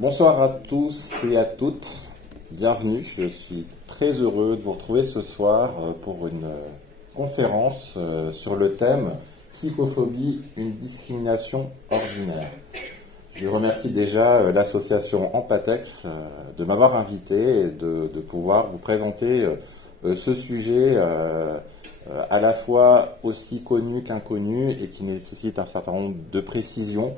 Bonsoir à tous et à toutes, bienvenue. Je suis très heureux de vous retrouver ce soir pour une conférence sur le thème Psychophobie, une discrimination ordinaire. Je remercie déjà l'association Empatex de m'avoir invité et de pouvoir vous présenter ce sujet à la fois aussi connu qu'inconnu et qui nécessite un certain nombre de précisions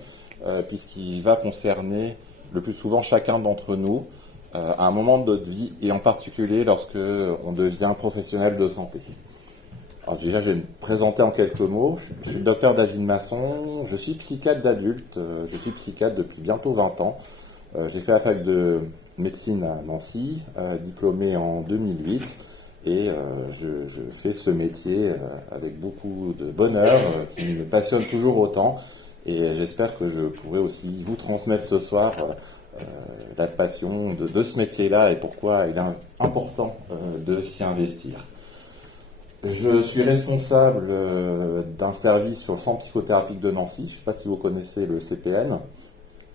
puisqu'il va concerner le plus souvent chacun d'entre nous à un moment de notre vie et en particulier lorsque on devient professionnel de santé. Alors déjà, je vais me présenter en quelques mots. Je suis le docteur David Masson, je suis psychiatre d'adulte, je suis psychiatre depuis bientôt 20 ans. J'ai fait la fac de médecine à Nancy, diplômé en 2008, et je fais ce métier avec beaucoup de bonheur, qui me passionne toujours autant, et j'espère que je pourrai aussi vous transmettre ce soir la passion de ce métier-là et pourquoi il est important de s'y investir. Je suis responsable d'un service sur le centre psychothérapique de Nancy. Je ne sais pas si vous connaissez le CPN.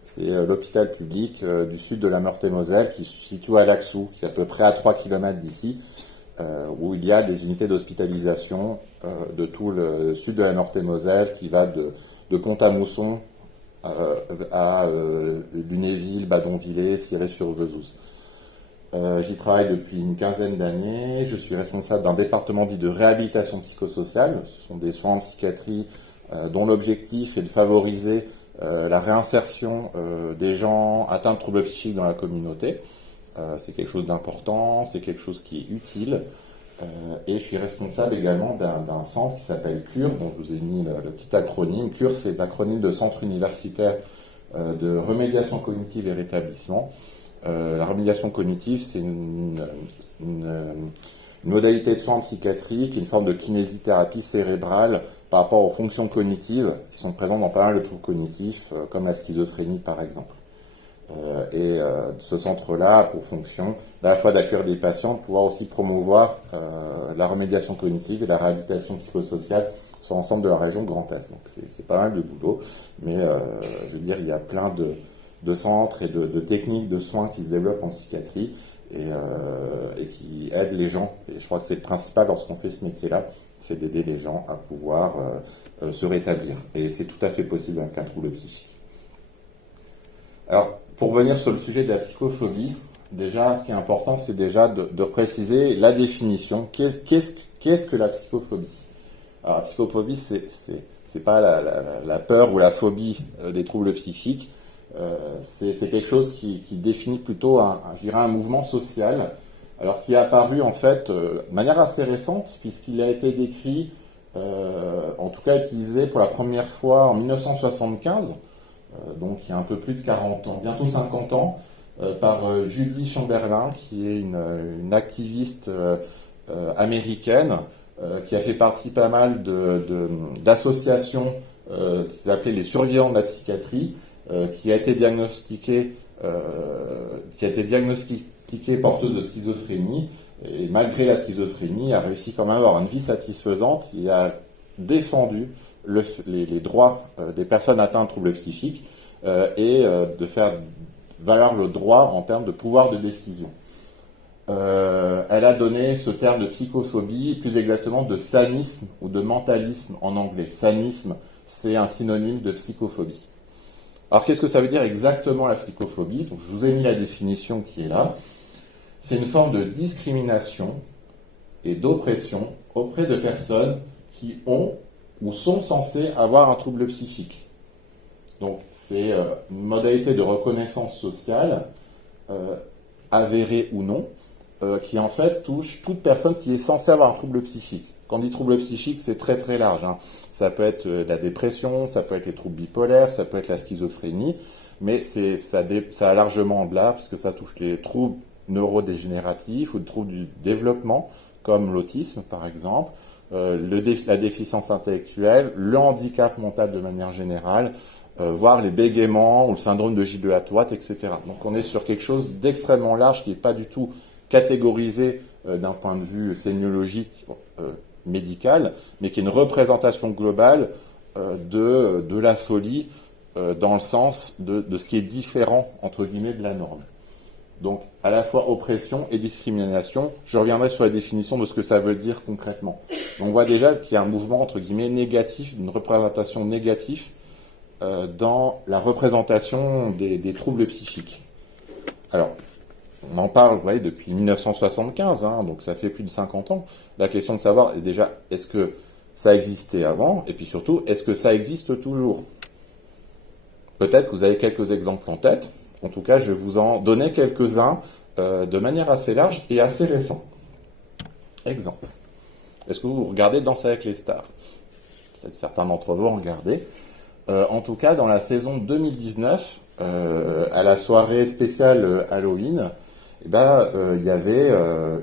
C'est l'hôpital public du sud de la Meurthe-et-Moselle qui se situe à Laxou, qui est à peu près à 3 km d'ici, où il y a des unités d'hospitalisation de tout le sud de la Meurthe-et-Moselle qui va de Pont-à-Mousson à Lunéville, Badonvillers, Ciré-sur-Vesouse. J'y travaille depuis une quinzaine d'années. Je suis responsable d'un département dit de réhabilitation psychosociale. Ce sont des soins en psychiatrie dont l'objectif est de favoriser la réinsertion des gens atteints de troubles psychiques dans la communauté. C'est quelque chose d'important, c'est quelque chose qui est utile. Et je suis responsable également d'un centre qui s'appelle CURE, dont je vous ai mis le petit acronyme. CURE, c'est l'acronyme de Centre universitaire de remédiation cognitive et rétablissement. La remédiation cognitive, c'est une modalité de soins en psychiatrie qui est une forme de kinésithérapie cérébrale par rapport aux fonctions cognitives qui sont présentes dans pas mal de troubles cognitifs, comme la schizophrénie par exemple. Ce centre-là a pour fonction à la fois d'accueillir des patients, de pouvoir aussi promouvoir la remédiation cognitive et la réhabilitation psychosociale sur l'ensemble de la région Grand Est. Donc c'est pas mal de boulot, mais je veux dire, il y a plein de centres et de techniques de soins qui se développent en psychiatrie et qui aident les gens. Et je crois que c'est le principal lorsqu'on fait ce métier-là, c'est d'aider les gens à pouvoir se rétablir. Et c'est tout à fait possible avec un trouble psychique. Alors, pour revenir sur le sujet de la psychophobie, déjà, ce qui est important, c'est déjà de préciser la définition. Qu'est-ce que la psychophobie? Alors, la psychophobie, c'est pas la peur ou la phobie des troubles psychiques. C'est quelque chose qui définit plutôt un mouvement social, alors qui est apparu en fait de manière assez récente, puisqu'il a été décrit, en tout cas utilisé pour la première fois en 1975, donc il y a un peu plus de 40 ans, bientôt 50 ans, par Judy Chamberlain, qui est une activiste américaine, qui a fait partie pas mal d'associations qu'ils appelaient les survivants de la psychiatrie, qui a été diagnostiquée porteuse de schizophrénie, et malgré la schizophrénie, a réussi quand même à avoir une vie satisfaisante. Il a défendu les droits des personnes atteintes de troubles psychiques et de faire valoir le droit en termes de pouvoir de décision. Elle a donné ce terme de psychophobie, plus exactement de sanisme ou de mentalisme en anglais. Sanisme, c'est un synonyme de psychophobie. Alors qu'est-ce que ça veut dire exactement la psychophobie? Donc, je vous ai mis la définition qui est là. C'est une forme de discrimination et d'oppression auprès de personnes qui ont ou sont censées avoir un trouble psychique. Donc c'est une modalité de reconnaissance sociale, avérée ou non, qui en fait touche toute personne qui est censée avoir un trouble psychique. Quand on dit trouble psychique, c'est très très large. Ça peut être la dépression, ça peut être les troubles bipolaires, ça peut être la schizophrénie, mais ça a largement de large, puisque ça touche les troubles neurodégénératifs ou les troubles du développement, comme l'autisme par exemple, la déficience intellectuelle, le handicap mental de manière générale, voire les bégaiements ou le syndrome de Gilles de la Tourette, etc. Donc on est sur quelque chose d'extrêmement large qui n'est pas du tout catégorisé d'un point de vue sémiologique médical, mais qui est une représentation globale de la folie dans le sens de ce qui est différent, entre guillemets, de la norme. Donc, à la fois oppression et discrimination. Je reviendrai sur la définition de ce que ça veut dire concrètement. On voit déjà qu'il y a un mouvement, entre guillemets, négatif, une représentation négative dans la représentation des troubles psychiques. Alors, on en parle, vous voyez, depuis 1975, donc ça fait plus de 50 ans. La question de savoir est déjà, est-ce que ça existait avant, et puis surtout, est-ce que ça existe toujours? Peut-être que vous avez quelques exemples en tête. En tout cas, je vais vous en donner quelques-uns de manière assez large et assez récente. Exemple. Est-ce que vous regardez Danse avec les stars? Peut-être certains d'entre vous en regardez. En tout cas, dans la saison 2019, à la soirée spéciale Halloween, il y avait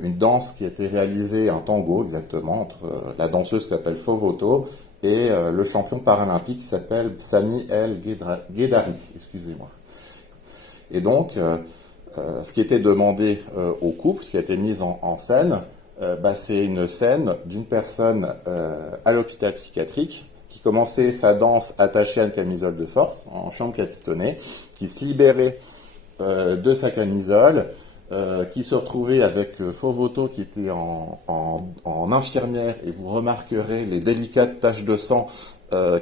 une danse qui a été réalisée, un tango exactement, entre la danseuse qui s'appelle Fovoto et le champion paralympique qui s'appelle Sami El Guedari, excusez-moi. Et donc, ce qui était demandé au couple, ce qui a été mis en scène, c'est une scène d'une personne à l'hôpital psychiatrique qui commençait sa danse attachée à une camisole de force, en chambre capitonnée, qui se libérait de sa camisole, qui se retrouvait avec Fovoto qui était en infirmière, et vous remarquerez les délicates taches de sang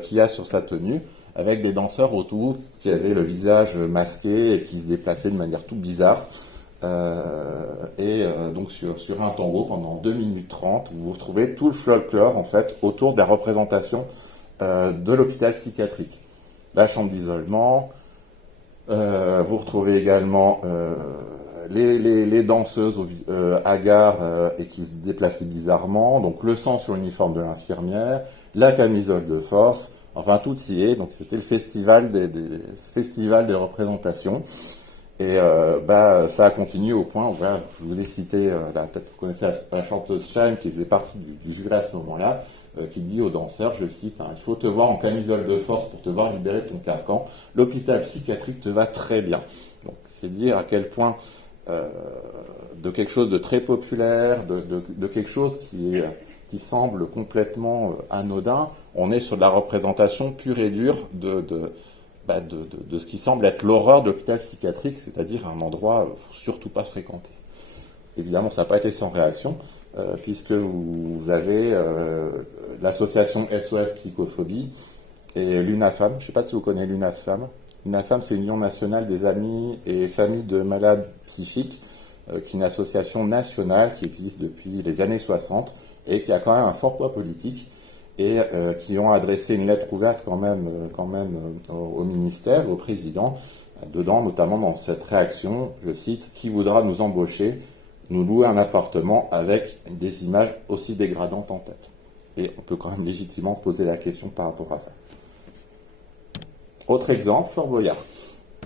qu'il y a sur sa tenue, avec des danseurs autour qui avaient le visage masqué et qui se déplaçaient de manière toute bizarre. Donc sur un tango pendant 2 minutes 30, où vous retrouvez tout le folklore en fait autour de la représentation de l'hôpital psychiatrique. La chambre d'isolement, vous retrouvez également les danseuses hagards et qui se déplaçaient bizarrement, donc le sang sur l'uniforme de l'infirmière, la camisole de force, enfin tout y est. Donc c'était le festival des représentations. Et ça a continué au point où, je vous ai cité, peut-être vous connaissez la chanteuse Shine qui faisait partie du jury à ce moment-là, qui dit aux danseurs, je cite, il faut te voir en camisole de force pour te voir libérer ton carcan. L'hôpital psychiatrique te va très bien. Donc c'est dire à quel point de quelque chose de très populaire, de quelque chose qui semble complètement anodin, on est sur de la représentation pure et dure de ce qui semble être l'horreur de l'hôpital psychiatrique, c'est-à-dire un endroit qu'il ne faut surtout pas fréquenter. Évidemment, ça n'a pas été sans réaction, puisque vous avez l'association SOS Psychophobie et l'UNAFAM. Je ne sais pas si vous connaissez l'UNAFAM. L'UNAFAM, c'est l'Union nationale des amis et familles de malades psychiques, qui est une association nationale qui existe depuis les années 60 et qui a quand même un fort poids politique, et qui ont adressé une lettre ouverte quand même au ministère, au président, dedans, notamment dans cette réaction, je cite, « Qui voudra nous embaucher, nous louer un appartement avec des images aussi dégradantes en tête ?» Et on peut quand même légitimement poser la question par rapport à ça. Autre exemple, Fort Boyard,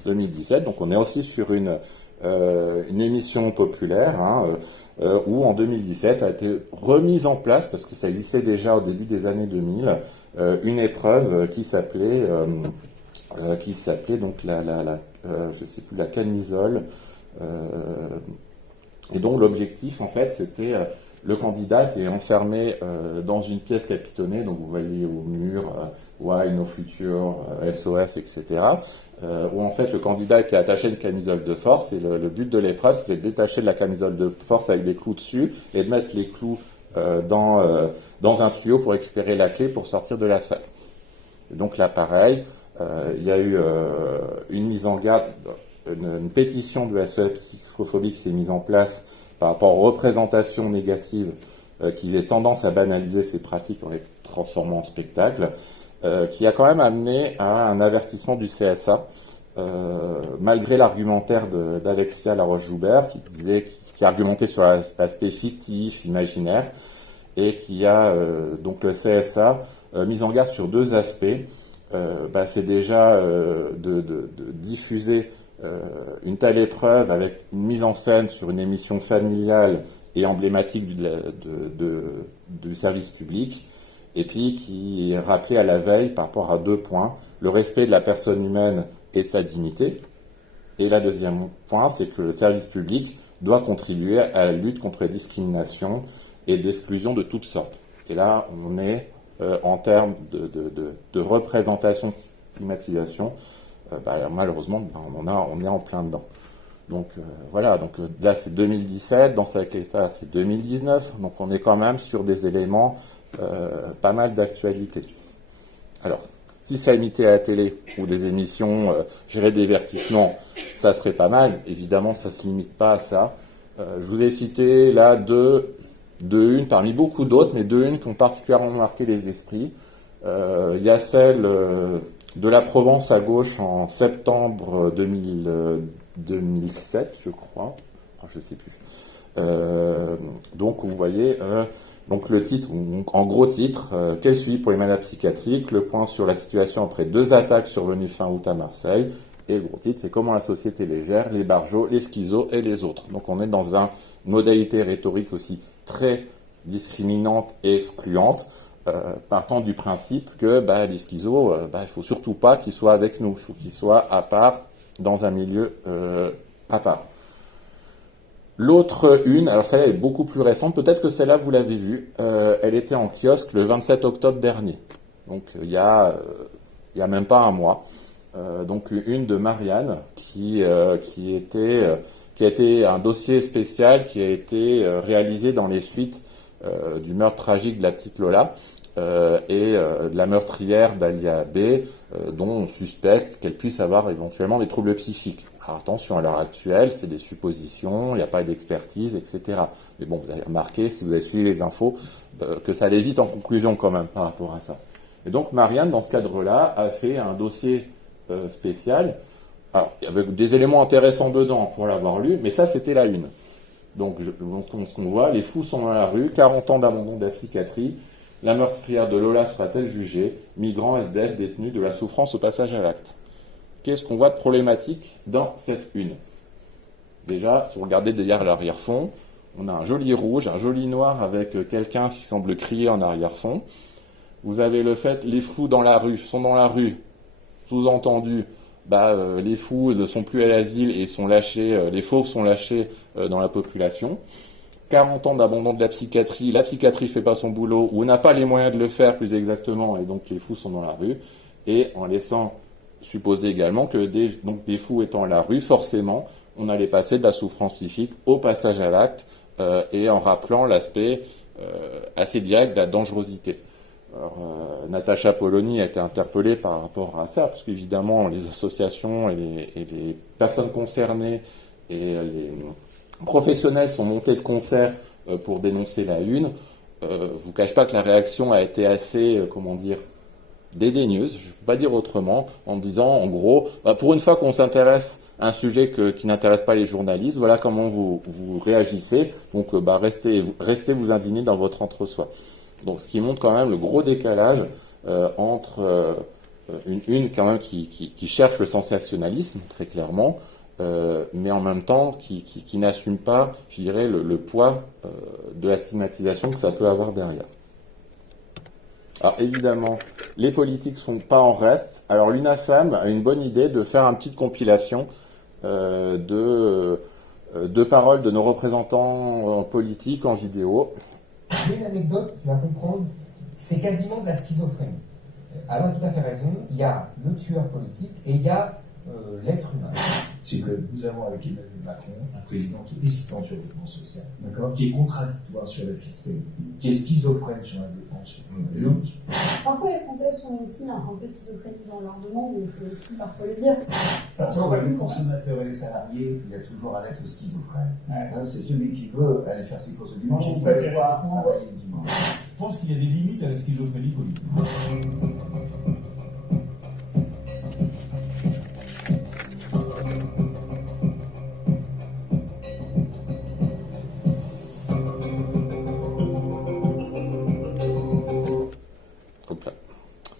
2017, donc on est aussi sur une émission populaire, où en 2017 a été remise en place, parce que ça existait déjà au début des années 2000, une épreuve qui s'appelait donc la camisole, et donc l'objectif en fait c'était le candidat qui est enfermé dans une pièce capitonnée, donc vous voyez au mur Why No Future, SOS, etc. Où en fait le candidat était attaché à une camisole de force, et le but de l'épreuve c'était de détacher de la camisole de force avec des clous dessus et de mettre les clous dans un tuyau pour récupérer la clé pour sortir de la salle. Et donc là pareil, il y a eu une mise en garde, une pétition de SOS Psychophobie qui s'est mise en place par rapport aux représentations négatives qui avaient tendance à banaliser ces pratiques en les transformant en spectacle, qui a quand même amené à un avertissement du CSA, malgré l'argumentaire d'Alexia Laroche-Joubert, qui argumentait sur l'aspect fictif, imaginaire, et qui a donc le CSA mis en garde sur 2 aspects. C'est déjà de diffuser une telle épreuve avec une mise en scène sur une émission familiale et emblématique du service public, et puis qui est rappelé à la veille par rapport à 2 points, le respect de la personne humaine et sa dignité, et la deuxième point, c'est que le service public doit contribuer à la lutte contre les discriminations et d'exclusion de toutes sortes. Et là, on est en termes de représentation, stigmatisation, malheureusement, on est en plein dedans. Donc voilà, donc là c'est 2017, dans ça c'est 2019, donc on est quand même sur des éléments pas mal d'actualité. Alors, si ça imitait à la télé ou des émissions gérées divertissement, ça serait pas mal. Évidemment, ça ne se limite pas à ça. Je vous ai cité là deux unes parmi beaucoup d'autres, mais deux unes qui ont particulièrement marqué les esprits. Il y a celle de la Provence à gauche en septembre 2007, je crois. Ah, je ne sais plus. Donc, vous voyez, donc le titre, en gros titre, quel suivi pour les malades psychiatriques, le point sur la situation après 2 attaques survenues fin août à Marseille, et le gros titre, c'est comment la société légère, les barjots, les schizos et les autres. Donc on est dans une modalité rhétorique aussi très discriminante et excluante, partant du principe que les schizos, il faut surtout pas qu'ils soient avec nous, il faut qu'ils soient à part, dans un milieu à part. L'autre une, alors celle-là est beaucoup plus récente, peut-être que celle-là vous l'avez vue, elle était en kiosque le 27 octobre dernier, donc il y a même pas un mois. Donc une de Marianne qui a été un dossier spécial qui a été réalisé dans les suites du meurtre tragique de la petite Lola et de la meurtrière d'Alia B, dont on suspecte qu'elle puisse avoir éventuellement des troubles psychiques. Alors attention, à l'heure actuelle, c'est des suppositions, il n'y a pas d'expertise, etc. Mais bon, vous avez remarqué, si vous avez suivi les infos, que ça allait vite en conclusion quand même par rapport à ça. Et donc Marianne, dans ce cadre-là, a fait un dossier spécial, alors, avec des éléments intéressants dedans pour l'avoir lu, mais ça c'était la une. Donc ce qu'on voit, les fous sont dans la rue, 40 ans d'abandon de la psychiatrie, la meurtrière de Lola sera-t-elle jugée, migrants SDF détenus de la souffrance au passage à l'acte. Qu'est-ce qu'on voit de problématique dans cette une? Déjà, si vous regardez derrière l'arrière-fond, on a un joli rouge, un joli noir avec quelqu'un qui semble crier en arrière-fond. Vous avez le fait, les fous dans la rue, sont dans la rue, sous-entendu, les fous ne sont plus à l'asile et sont lâchés, les fauves sont lâchés dans la population. 40 ans d'abandon de la psychiatrie fait pas son boulot, ou n'a pas les moyens de le faire plus exactement, et donc les fous sont dans la rue, et en laissant supposer également que des fous étant à la rue, forcément, on allait passer de la souffrance psychique au passage à l'acte, et en rappelant l'aspect assez direct de la dangerosité. Alors, Natacha Polony a été interpellée par rapport à ça, parce qu'évidemment, les associations et les personnes concernées et les professionnels sont montés de concert pour dénoncer la une. Je ne vous cache pas que la réaction a été assez, dédaigneuse, je ne peux pas dire autrement, en disant, en gros, pour une fois qu'on s'intéresse à un sujet qui n'intéresse pas les journalistes, voilà comment vous réagissez, donc restez vous indigner dans votre entre-soi. Donc, ce qui montre quand même le gros décalage entre une quand même qui cherche le sensationnalisme, très clairement, mais en même temps qui n'assume pas, je dirais, le poids de la stigmatisation que ça peut avoir derrière. Alors évidemment, les politiques sont pas en reste. Alors l'UNAFAM a une bonne idée de faire une petite compilation de paroles de nos représentants politiques en vidéo. Une anecdote, tu vas comprendre, c'est quasiment de la schizophrénie. Alain a tout à fait raison, il y a le tueur politique et il y a l'être humain. C'est que nous avons avec Emmanuel Macron un président qui est hésitant sur le plan social, d'accord, qui est contradictoire sur la fiscalité, qui est schizophrène sur la dépense. Parfois, les Français sont aussi un peu schizophréniques dans leur demande, mais il faut aussi parfois le dire. Entre les consommateurs et les salariés, il y a toujours un être schizophrène. C'est celui qui veut aller faire ses courses le dimanche et qui va travailler le dimanche. Je pense qu'il y a des limites à la schizophrénie politique.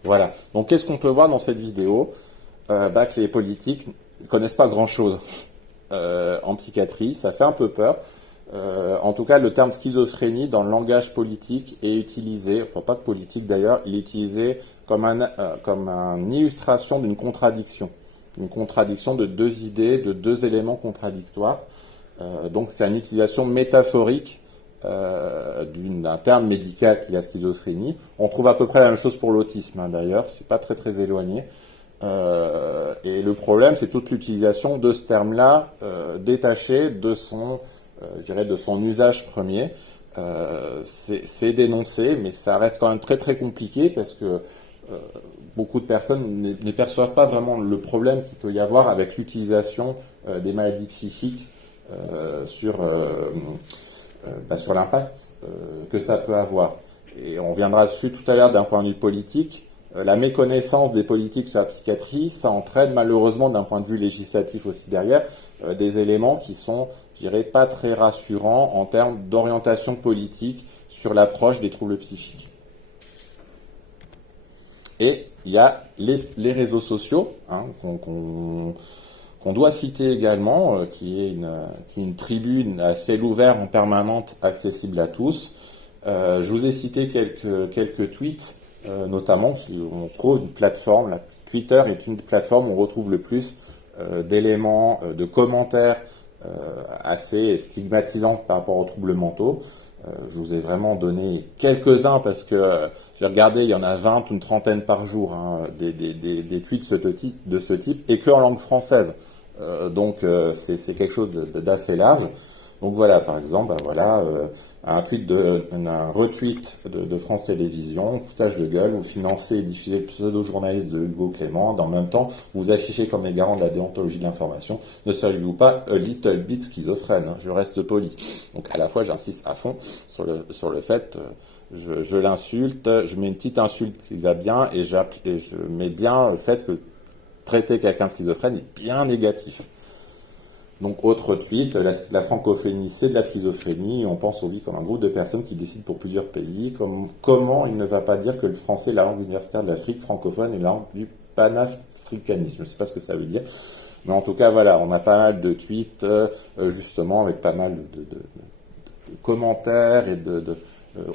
Voilà. Donc, qu'est-ce qu'on peut voir dans cette vidéo? Que les politiques ne connaissent pas grand-chose en psychiatrie. Ça fait un peu peur. En tout cas, le terme schizophrénie dans le langage politique est utilisé, enfin pas que politique d'ailleurs, il est utilisé comme une illustration d'une contradiction. Une contradiction de deux idées, de deux éléments contradictoires. Donc, c'est une utilisation métaphorique d'un terme médical qui est la schizophrénie. On trouve à peu près la même chose pour l'autisme, d'ailleurs, c'est pas très très éloigné. Et le problème, c'est toute l'utilisation de ce terme-là détaché de son, je dirais, de son usage premier. C'est dénoncé, mais ça reste quand même très très compliqué parce que beaucoup de personnes ne perçoivent pas vraiment le problème qu'il peut y avoir avec l'utilisation des maladies psychiques sur l'impact que ça peut avoir. Et on viendra dessus tout à l'heure d'un point de vue politique. La méconnaissance des politiques sur la psychiatrie, ça entraîne malheureusement d'un point de vue législatif aussi derrière des éléments qui sont, je dirais, pas très rassurants en termes d'orientation politique sur l'approche des troubles psychiques. Et il y a les réseaux sociaux qu'on doit citer également, qui est une tribune à ciel ouvert en permanente, accessible à tous. Je vous ai cité quelques tweets, notamment on trouve une plateforme. Twitter est une plateforme où on retrouve le plus d'éléments, de commentaires assez stigmatisants par rapport aux troubles mentaux. Je vous ai vraiment donné quelques-uns parce que j'ai regardé, il y en a 20 ou une trentaine par jour, des tweets de ce type, et que en langue française. Donc c'est quelque chose d'assez large. Donc voilà, par exemple, un retweet de France Télévisions, foutage de gueule, vous financez et diffusez le pseudo-journaliste de Hugo Clément, dans le même temps, vous affichez comme les garants de la déontologie de l'information, ne seriez-vous pas a little bit schizophrène, je reste poli. Donc à la fois, j'insiste à fond sur le fait, je l'insulte, je mets une petite insulte qui va bien, et je mets bien le fait que traiter quelqu'un de schizophrène est bien négatif. Donc, autre tweet, la francophonie, c'est de la schizophrénie. On pense aux vies comme un groupe de personnes qui décident pour plusieurs pays. Comment il ne va pas dire que le français est la langue universitaire de l'Afrique francophone et la langue du panafricanisme. Je ne sais pas ce que ça veut dire. Mais en tout cas, voilà, on a pas mal de tweets, justement, avec pas mal de commentaires et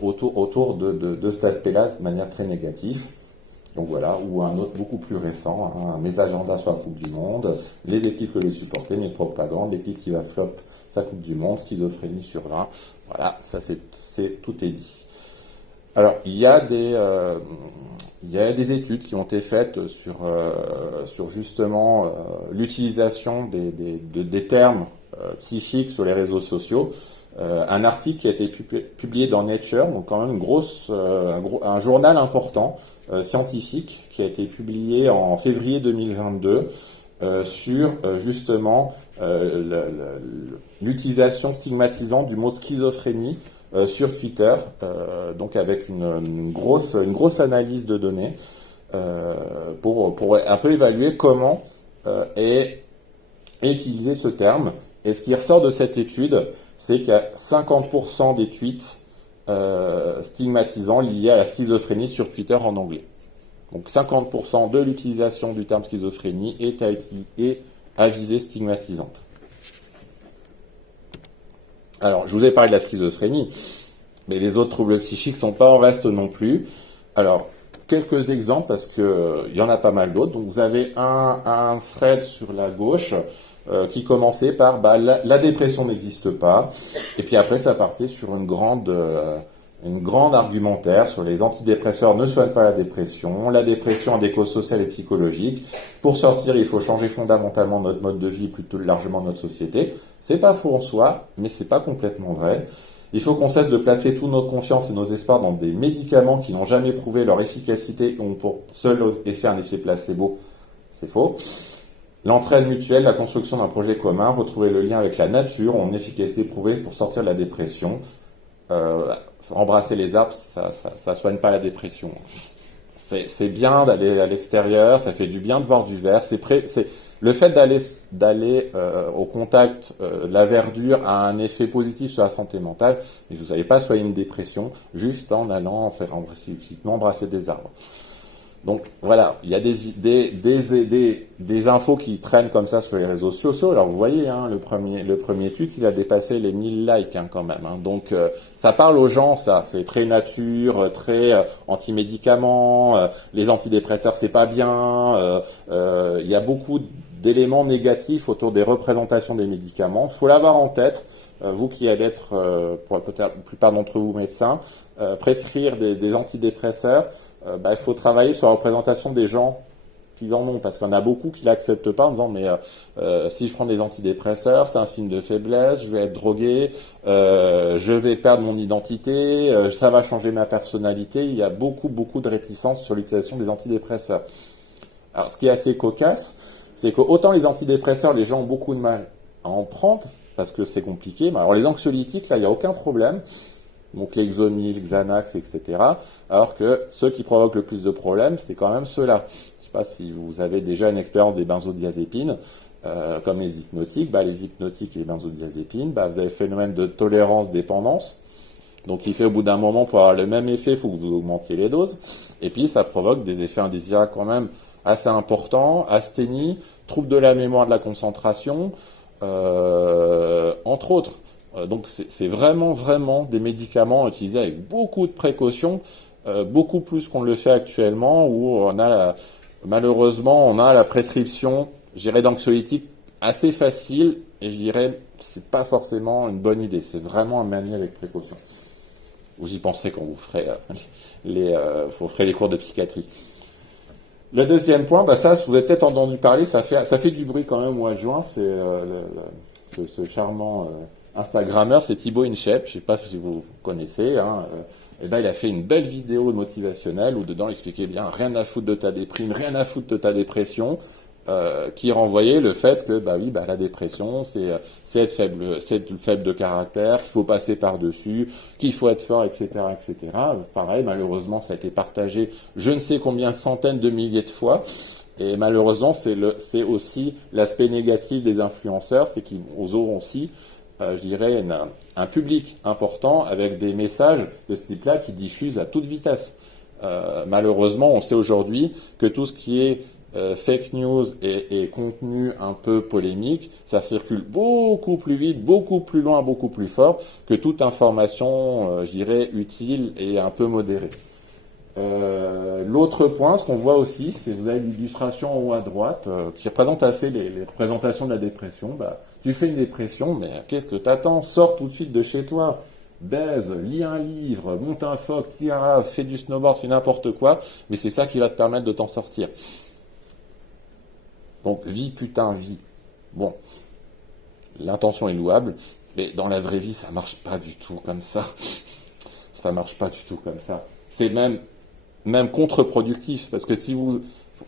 autour de cet aspect-là de manière très négative. Donc voilà, ou un autre beaucoup plus récent, mes agendas sur la Coupe du Monde, les équipes que les supporter, mes propagandes, l'équipe qui va flop sa Coupe du Monde, schizophrénie sur 20. Voilà, ça tout est dit. Alors, il y a des études qui ont été faites sur justement l'utilisation des termes psychiques sur les réseaux sociaux. Un article qui a été publié dans Nature, donc quand même un journal important scientifique qui a été publié en février 2022 sur justement l'utilisation stigmatisante du mot schizophrénie sur Twitter, donc avec une grosse analyse de données pour un peu évaluer comment est utilisé ce terme. Et ce qui ressort de cette étude, c'est qu'il y a 50% des tweets stigmatisants liés à la schizophrénie sur Twitter en anglais. Donc 50% de l'utilisation du terme schizophrénie est à visée stigmatisante. Alors, je vous ai parlé de la schizophrénie, mais les autres troubles psychiques sont pas en reste non plus. Alors, quelques exemples, parce que il y en a pas mal d'autres. Donc, vous avez un thread sur la gauche qui commençait par la dépression n'existe pas, et puis après ça partait sur une grande argumentaire sur les antidépresseurs ne soignent pas la dépression a des causes sociales et psychologiques. Pour sortir, il faut changer fondamentalement notre mode de vie, plutôt largement notre société. C'est pas faux en soi, mais c'est pas complètement vrai. Il faut qu'on cesse de placer toute notre confiance et nos espoirs dans des médicaments qui n'ont jamais prouvé leur efficacité et ont pour seul effet un effet placebo. C'est faux. L'entraide mutuelle, la construction d'un projet commun, retrouver le lien avec la nature, ont une efficacité prouvée pour sortir de la dépression. Embrasser les arbres, ça soigne pas la dépression. C'est bien d'aller à l'extérieur, ça fait du bien de voir du vert. Le fait d'aller au contact de la verdure a un effet positif sur la santé mentale, mais vous n'allez pas soigner une dépression juste en allant embrasser des arbres. Donc voilà, il y a des infos qui traînent comme ça sur les réseaux sociaux. Alors vous voyez, le premier tweet, il a dépassé les 1000 likes quand même. Donc ça parle aux gens, ça. C'est très nature, très anti-médicaments, les antidépresseurs c'est pas bien. Il y a beaucoup d'éléments négatifs autour des représentations des médicaments. Faut l'avoir en tête. Vous qui allez être, pour peut-être la plupart d'entre vous médecins, prescrire des antidépresseurs. Il faut travailler sur la représentation des gens qui en ont, parce qu'il y en a beaucoup qui l'acceptent pas en disant mais si je prends des antidépresseurs, c'est un signe de faiblesse, je vais être drogué, je vais perdre mon identité, ça va changer ma personnalité. Il y a beaucoup de réticences sur l'utilisation des antidépresseurs. Alors ce qui est assez cocasse, c'est que autant les antidépresseurs, les gens ont beaucoup de mal à en prendre parce que c'est compliqué. Mais alors les anxiolytiques, là, il n'y a aucun problème. Donc les Xonil, Xanax, etc. Alors que ceux qui provoquent le plus de problèmes, c'est quand même ceux-là. Je ne sais pas si vous avez déjà une expérience des benzodiazépines, comme les hypnotiques. Les hypnotiques et les benzodiazépines, vous avez le phénomène de tolérance-dépendance. Donc il fait au bout d'un moment, pour avoir le même effet, il faut que vous augmentiez les doses. Et puis ça provoque des effets indésirables quand même assez importants, asthénie, troubles de la mémoire, de la concentration, entre autres. Donc c'est vraiment des médicaments utilisés avec beaucoup de précautions, beaucoup plus qu'on le fait actuellement, où malheureusement on a la prescription, je dirais, d'anxiolytiques assez facile, et je dirais c'est pas forcément une bonne idée. C'est vraiment à manier avec précaution. Vous y penserez quand vous ferez les cours de psychiatrie. Le deuxième point, ça, vous avez peut-être entendu parler, ça fait du bruit quand même au mois de juin, c'est ce charmant Instagrammeur, c'est Thibaut InShape, je ne sais pas si vous connaissez, il a fait une belle vidéo motivationnelle où dedans il expliquait bien rien à foutre de ta déprime, rien à foutre de ta dépression, qui renvoyait le fait que la dépression c'est être faible de caractère, qu'il faut passer par-dessus, qu'il faut être fort, etc., etc. Pareil, malheureusement ça a été partagé je ne sais combien centaines de milliers de fois, et malheureusement c'est aussi l'aspect négatif des influenceurs, c'est qu'ils ont aussi je dirais un public important avec des messages de ce type-là qui diffusent à toute vitesse. Malheureusement on sait aujourd'hui que tout ce qui est fake news et contenu un peu polémique, ça circule beaucoup plus vite, beaucoup plus loin, beaucoup plus fort que toute information, je dirais, utile et un peu modérée. L'autre point, ce qu'on voit aussi, c'est vous avez l'illustration en haut à droite qui représente assez les représentations de la dépression. Tu fais une dépression, mais qu'est-ce que t'attends? Sors tout de suite de chez toi. Baise, lis un livre, monte un phoque, tire, fais du snowboard, fais n'importe quoi, mais c'est ça qui va te permettre de t'en sortir. Donc, vis. Bon, l'intention est louable, mais dans la vraie vie, ça marche pas du tout comme ça. Ça marche pas du tout comme ça. C'est même contre-productif, parce que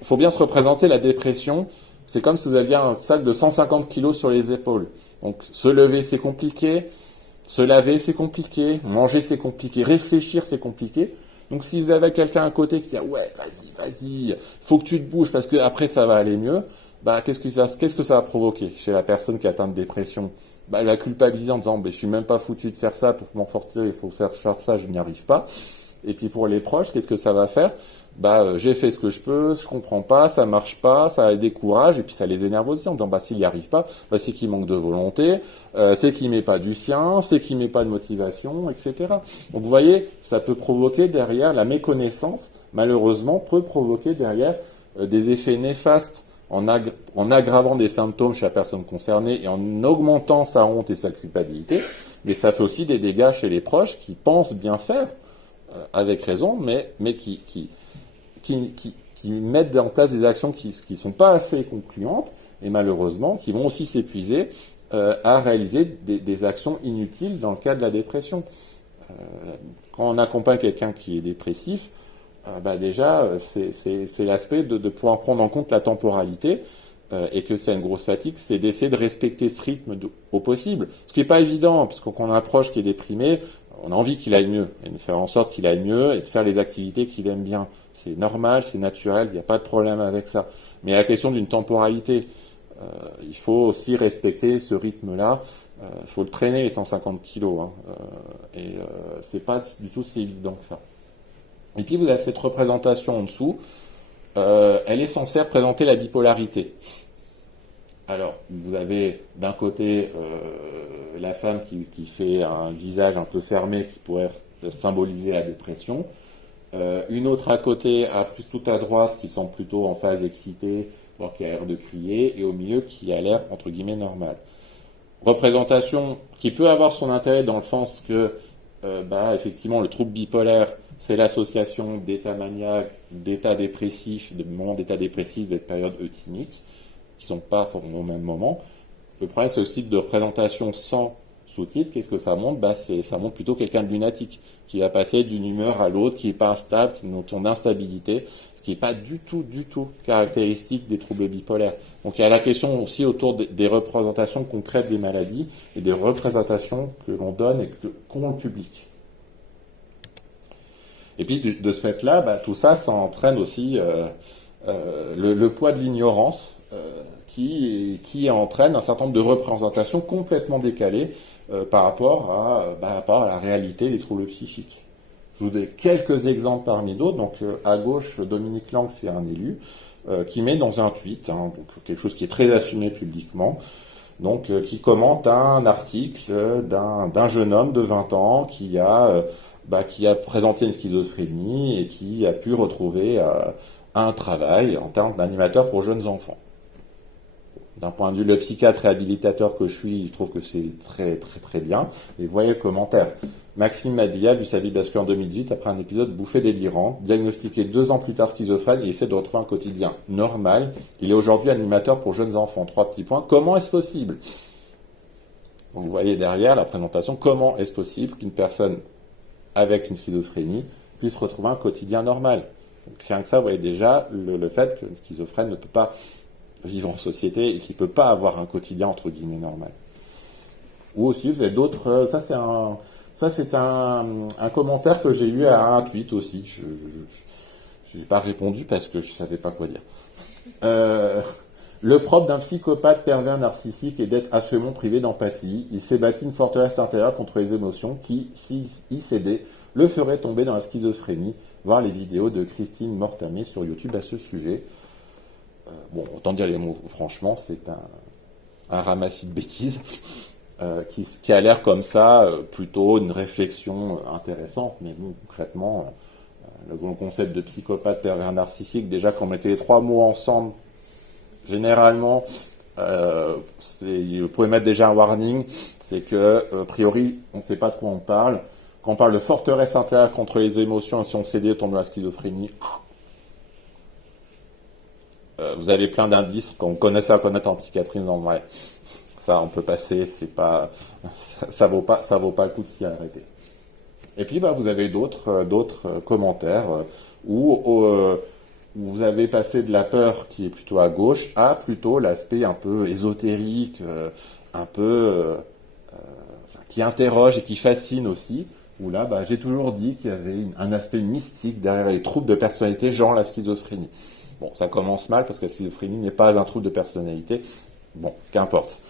faut bien se représenter la dépression, c'est comme si vous aviez un sac de 150 kilos sur les épaules. Donc, se lever, c'est compliqué, se laver, c'est compliqué, manger, c'est compliqué, réfléchir, c'est compliqué. Donc, si vous avez quelqu'un à côté qui dit « Ouais, vas-y, faut que tu te bouges parce que après ça va aller mieux », qu'est-ce que ça va provoquer chez la personne qui est atteinte de dépression? Elle va culpabiliser en disant « Je suis même pas foutu de faire ça, pour m'en sortir, il faut faire ça, je n'y arrive pas ». Et puis pour les proches, qu'est-ce que ça va faire? J'ai fait ce que je peux, je comprends pas, ça marche pas, ça les décourage, et puis ça les énerve aussi en disant s'il n'y arrive pas, c'est qu'il manque de volonté, c'est qu'il met pas du sien, c'est qu'il met pas de motivation, etc. Donc vous voyez, ça peut provoquer derrière la méconnaissance, malheureusement, peut provoquer derrière des effets néfastes en aggravant des symptômes chez la personne concernée et en augmentant sa honte et sa culpabilité, mais ça fait aussi des dégâts chez les proches qui pensent bien faire, avec raison, mais qui mettent en place des actions qui sont pas assez concluantes et malheureusement qui vont aussi s'épuiser à réaliser des actions inutiles dans le cas de la dépression. Quand on accompagne quelqu'un qui est dépressif, déjà c'est l'aspect de pouvoir prendre en compte la temporalité et que c'est une grosse fatigue, c'est d'essayer de respecter ce rythme au possible. Ce qui n'est pas évident, parce que quand on a un proche qui est déprimé, on a envie qu'il aille mieux, et de faire en sorte qu'il aille mieux, et de faire les activités qu'il aime bien. C'est normal, c'est naturel, il n'y a pas de problème avec ça. Mais il y a la question d'une temporalité. Il faut aussi respecter ce rythme-là. Il faut le traîner, les 150 kilos. C'est pas du tout si évident que ça. Et puis vous avez cette représentation en dessous. Elle est censée représenter la bipolarité. Alors, vous avez d'un côté la femme qui fait un visage un peu fermé qui pourrait symboliser la dépression. Une autre à côté, plus tout à droite, qui semble plutôt en phase excitée, voire qui a l'air de crier, et au milieu qui a l'air, entre guillemets, normal. Représentation qui peut avoir son intérêt dans le sens que, effectivement, le trouble bipolaire, c'est l'association d'états maniaques, d'états dépressifs, de moments d'état dépressif, de périodes euthymiques, qui ne sont pas formés au même moment. Le problème, c'est aussi de représentation sans sous-titres. Qu'est-ce que ça montre? Ça montre plutôt quelqu'un de lunatique, qui va passer d'une humeur à l'autre, qui n'est pas instable, qui montre son instabilité, ce qui n'est pas du tout caractéristique des troubles bipolaires. Donc il y a la question aussi autour des représentations concrètes des maladies et des représentations que l'on donne et qu'ont le public. Et puis de ce fait-là, tout ça, ça entraîne aussi le poids de l'ignorance qui entraîne un certain nombre de représentations complètement décalées par rapport à la réalité des troubles psychiques. Je vous donne quelques exemples parmi d'autres. Donc à gauche, Dominique Lang, c'est un élu qui met dans un tweet, donc quelque chose qui est très assumé publiquement, donc qui commente un article d'un jeune homme de 20 ans qui a présenté une schizophrénie et qui a pu retrouver un travail en tant qu'animateur pour jeunes enfants. D'un point de vue le psychiatre réhabilitateur que je suis, je trouve que c'est très très très bien. Et voyez le commentaire. Maxime Mabilla vu sa vie basculer en 2018 après un épisode bouffé délirant, diagnostiqué 2 ans plus tard schizophrène et essaie de retrouver un quotidien normal. Il est aujourd'hui animateur pour jeunes enfants. 3 petits points. Comment est-ce possible? Donc vous voyez derrière la présentation, comment est-ce possible qu'une personne avec une schizophrénie puisse retrouver un quotidien normal? Donc rien que ça, vous voyez déjà le fait qu'une schizophrène ne peut pas vivre en société et qui ne peut pas avoir un quotidien entre guillemets normal. Ou aussi, vous avez d'autres... Ça, c'est un commentaire que j'ai eu à un tweet aussi. Je n'ai pas répondu parce que je ne savais pas quoi dire. Le propre d'un psychopathe pervers narcissique est d'être absolument privé d'empathie. Il s'est bâti une forteresse intérieure contre les émotions qui, s'il y cédait, le ferait tomber dans la schizophrénie. Voir les vidéos de Christine Mortamé sur YouTube à ce sujet. Autant dire les mots, franchement, c'est un ramassis de bêtises qui a l'air comme ça, plutôt une réflexion intéressante, mais bon, concrètement, le concept de psychopathe pervers narcissique, déjà quand on mettait les 3 mots ensemble, généralement, vous pouvez mettre déjà un warning, c'est que, a priori, on ne sait pas de quoi on parle. Quand on parle de forteresse intérieure contre les émotions, et si on cédait, on tombe dans la schizophrénie, vous avez plein d'indices, quand on connaît ça, connaître en psychiatrie, non, ouais, ça on peut passer, c'est pas, ça vaut pas le coup de s'y arrêter. Et puis vous avez d'autres commentaires où vous avez passé de la peur qui est plutôt à gauche à plutôt l'aspect un peu ésotérique, qui interroge et qui fascine aussi. Où là, j'ai toujours dit qu'il y avait un aspect mystique derrière les troubles de personnalité, genre la schizophrénie. Bon, ça commence mal parce que la schizophrénie n'est pas un trouble de personnalité. Bon, qu'importe.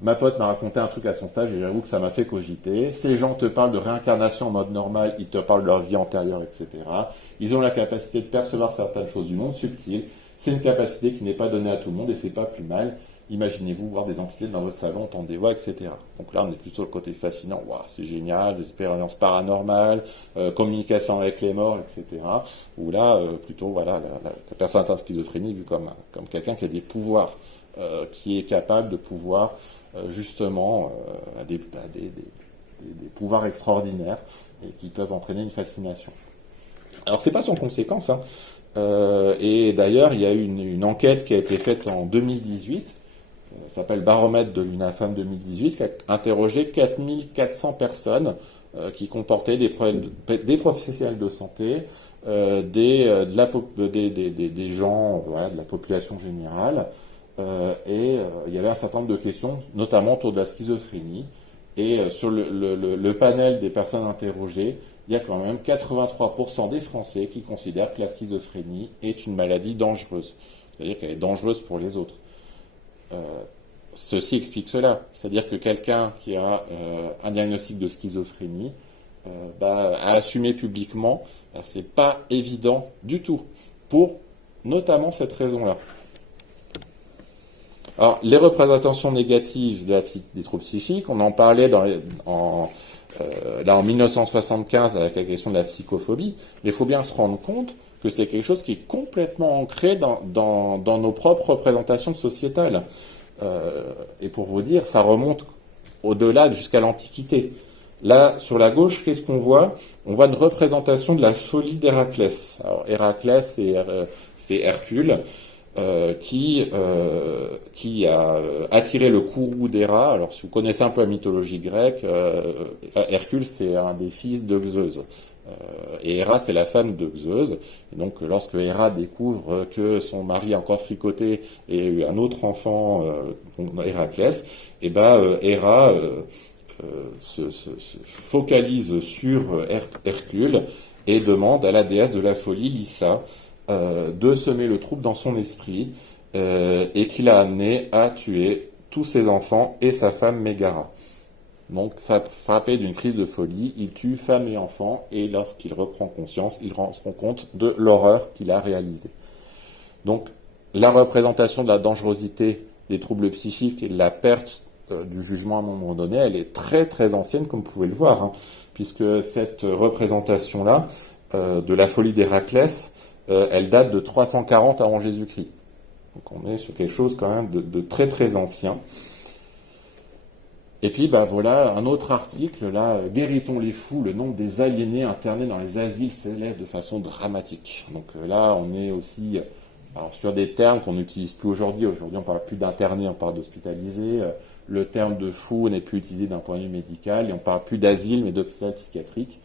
Ma pote m'a raconté un truc à son stage et j'avoue que ça m'a fait cogiter. Ces gens te parlent de réincarnation en mode normal, ils te parlent de leur vie antérieure, etc. Ils ont la capacité de percevoir certaines choses du monde subtil. C'est une capacité qui n'est pas donnée à tout le monde et c'est pas plus mal. Imaginez-vous voir des entités dans votre salon, entendre des voix, etc. Donc là, on est plutôt sur le côté fascinant. Waouh, c'est génial, des expériences paranormales, communication avec les morts, etc. Ou là, plutôt, voilà, la personne atteinte de schizophrénie vue comme quelqu'un qui a des pouvoirs, qui est capable de pouvoir, justement, des pouvoirs extraordinaires et qui peuvent entraîner une fascination. Alors, c'est pas sans conséquence, hein. Et d'ailleurs, il y a eu une enquête qui a été faite en 2018, s'appelle Baromètre de l'UNAFAM 2018, qui a interrogé 4400 personnes qui comportaient des professionnels de santé, des gens de la population générale, et il y avait un certain nombre de questions, notamment autour de la schizophrénie. Et sur le panel des personnes interrogées, il y a quand même 83% des Français qui considèrent que la schizophrénie est une maladie dangereuse. C'est-à-dire qu'elle est dangereuse pour les autres. Ceci explique cela. C'est-à-dire que quelqu'un qui a un diagnostic de schizophrénie à assumer publiquement, c'est pas évident du tout. Pour notamment cette raison-là. Alors, les représentations négatives des troubles psychiques, on en parlait en 1975 avec la question de la psychophobie, mais il faut bien se rendre compte que c'est quelque chose qui est complètement ancré dans nos propres représentations sociétales. Et pour vous dire, ça remonte au-delà jusqu'à l'Antiquité. Là, sur la gauche, qu'est-ce qu'on voit? On voit une représentation de la folie d'Héraclès. Alors, Héraclès, c'est Hercule, qui a attiré le courroux d'Héra. Alors, si vous connaissez un peu la mythologie grecque, Hercule, c'est un des fils de Zeus. Et Héra, c'est la femme de Zeus. Et donc, lorsque Héra découvre que son mari a encore fricoté et a eu un autre enfant, Héraclès, et Héra se focalise sur Hercule et demande à la déesse de la folie, Lyssa, de semer le trouble dans son esprit et qui l'a amené à tuer tous ses enfants et sa femme Mégara. Donc, frappé d'une crise de folie, il tue femme et enfants, et lorsqu'il reprend conscience, il se rend compte de l'horreur qu'il a réalisée. Donc, la représentation de la dangerosité des troubles psychiques et de la perte du jugement à un moment donné, elle est très très ancienne, comme vous pouvez le voir, puisque cette représentation-là, de la folie d'Héraclès, elle date de 340 avant Jésus-Christ. Donc, on est sur quelque chose quand même de très très ancien. Et puis, voilà, un autre article, là, Guérit-on les fous, le nombre des aliénés internés dans les asiles s'élève de façon dramatique. Donc là, on est aussi sur des termes qu'on n'utilise plus aujourd'hui. Aujourd'hui, on ne parle plus d'interné, on parle d'hospitalisé. Le terme de fou n'est plus utilisé d'un point de vue médical, et on ne parle plus d'asile, mais d'hôpital psychiatrique.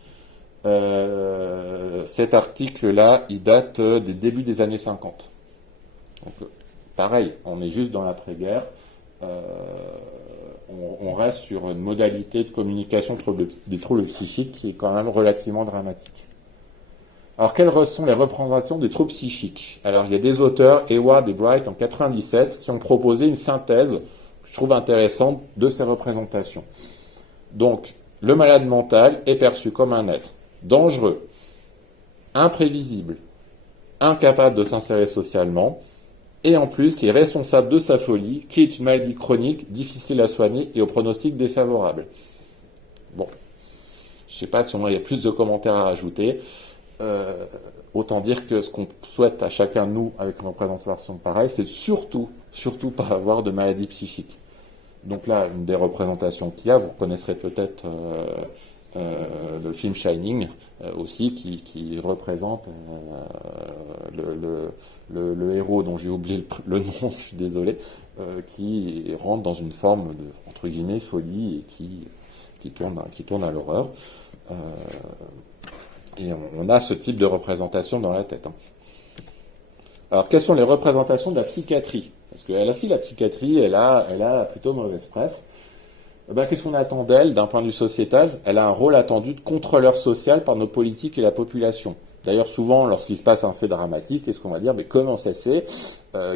Cet article-là, il date des débuts des années 50. Donc, pareil, on est juste dans l'après-guerre. On reste sur une modalité de communication des troubles psychiques qui est quand même relativement dramatique. Alors, quelles sont les représentations des troubles psychiques? Alors, il y a des auteurs, Eward et Bright en 97, qui ont proposé une synthèse, que je trouve intéressante, de ces représentations. Donc, le malade mental est perçu comme un être dangereux, imprévisible, incapable de s'insérer socialement, et en plus qui est responsable de sa folie, qui est une maladie chronique, difficile à soigner et au pronostic défavorable. Bon, je ne sais pas si il y a plus de commentaires à rajouter. Autant dire que ce qu'on souhaite à chacun de nous avec une représentation pareille, c'est surtout pas avoir de maladie psychique. Donc là, une des représentations qu'il y a, vous reconnaîtrez peut-être le film Shining aussi, qui représente le héros dont j'ai oublié le nom, je suis désolé, qui rentre dans une forme de, entre guillemets, folie et qui tourne à l'horreur. Et on a ce type de représentation dans la tête. Alors, quelles sont les représentations de la psychiatrie? Parce que là, si la psychiatrie, elle a plutôt mauvaise presse. Qu'est-ce qu'on attend d'elle d'un point de vue sociétal? Elle a un rôle attendu de contrôleur social par nos politiques et la population. D'ailleurs, souvent, lorsqu'il se passe un fait dramatique, qu'est-ce qu'on va dire? Mais comment ça se fait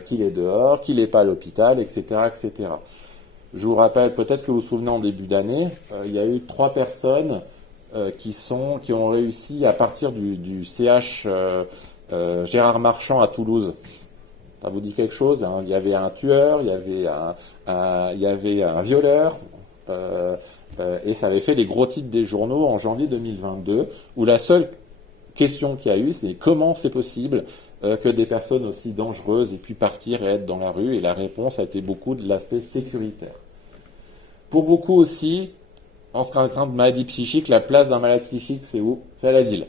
qu'il est dehors, qu'il n'est pas à l'hôpital, etc., etc. Je vous rappelle, peut-être que vous vous souvenez en début d'année, il y a eu 3 personnes qui ont réussi à partir du CH Gérard Marchand à Toulouse. Ça vous dit quelque chose, hein? Il y avait un tueur, il y avait un violeur, et ça avait fait les gros titres des journaux en janvier 2022, où la seule question qu'il y a eu, c'est comment c'est possible que des personnes aussi dangereuses aient pu partir et être dans la rue, et la réponse a été beaucoup de l'aspect sécuritaire. Pour beaucoup aussi, en ce qui est de maladie psychique, la place d'un malade psychique, c'est où? C'est à l'asile.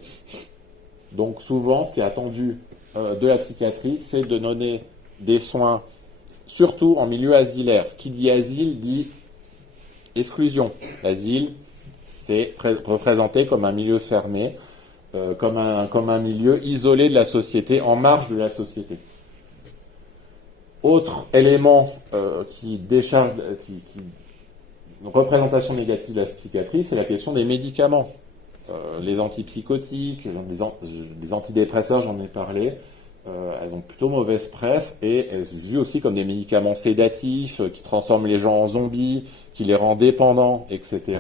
Donc souvent, ce qui est attendu de la psychiatrie, c'est de donner des soins, surtout en milieu asilaire. Qui dit asile dit exclusion. L'asile, c'est représenté comme un milieu fermé, comme un milieu isolé de la société, en marge de la société. Autre élément qui décharge, une représentation négative de la psychiatrie, c'est la question des médicaments. Les antipsychotiques, les antidépresseurs, j'en ai parlé, elles ont plutôt mauvaise presse et elles sont vues aussi comme des médicaments sédatifs qui transforment les gens en zombies, qui les rendent dépendants, etc.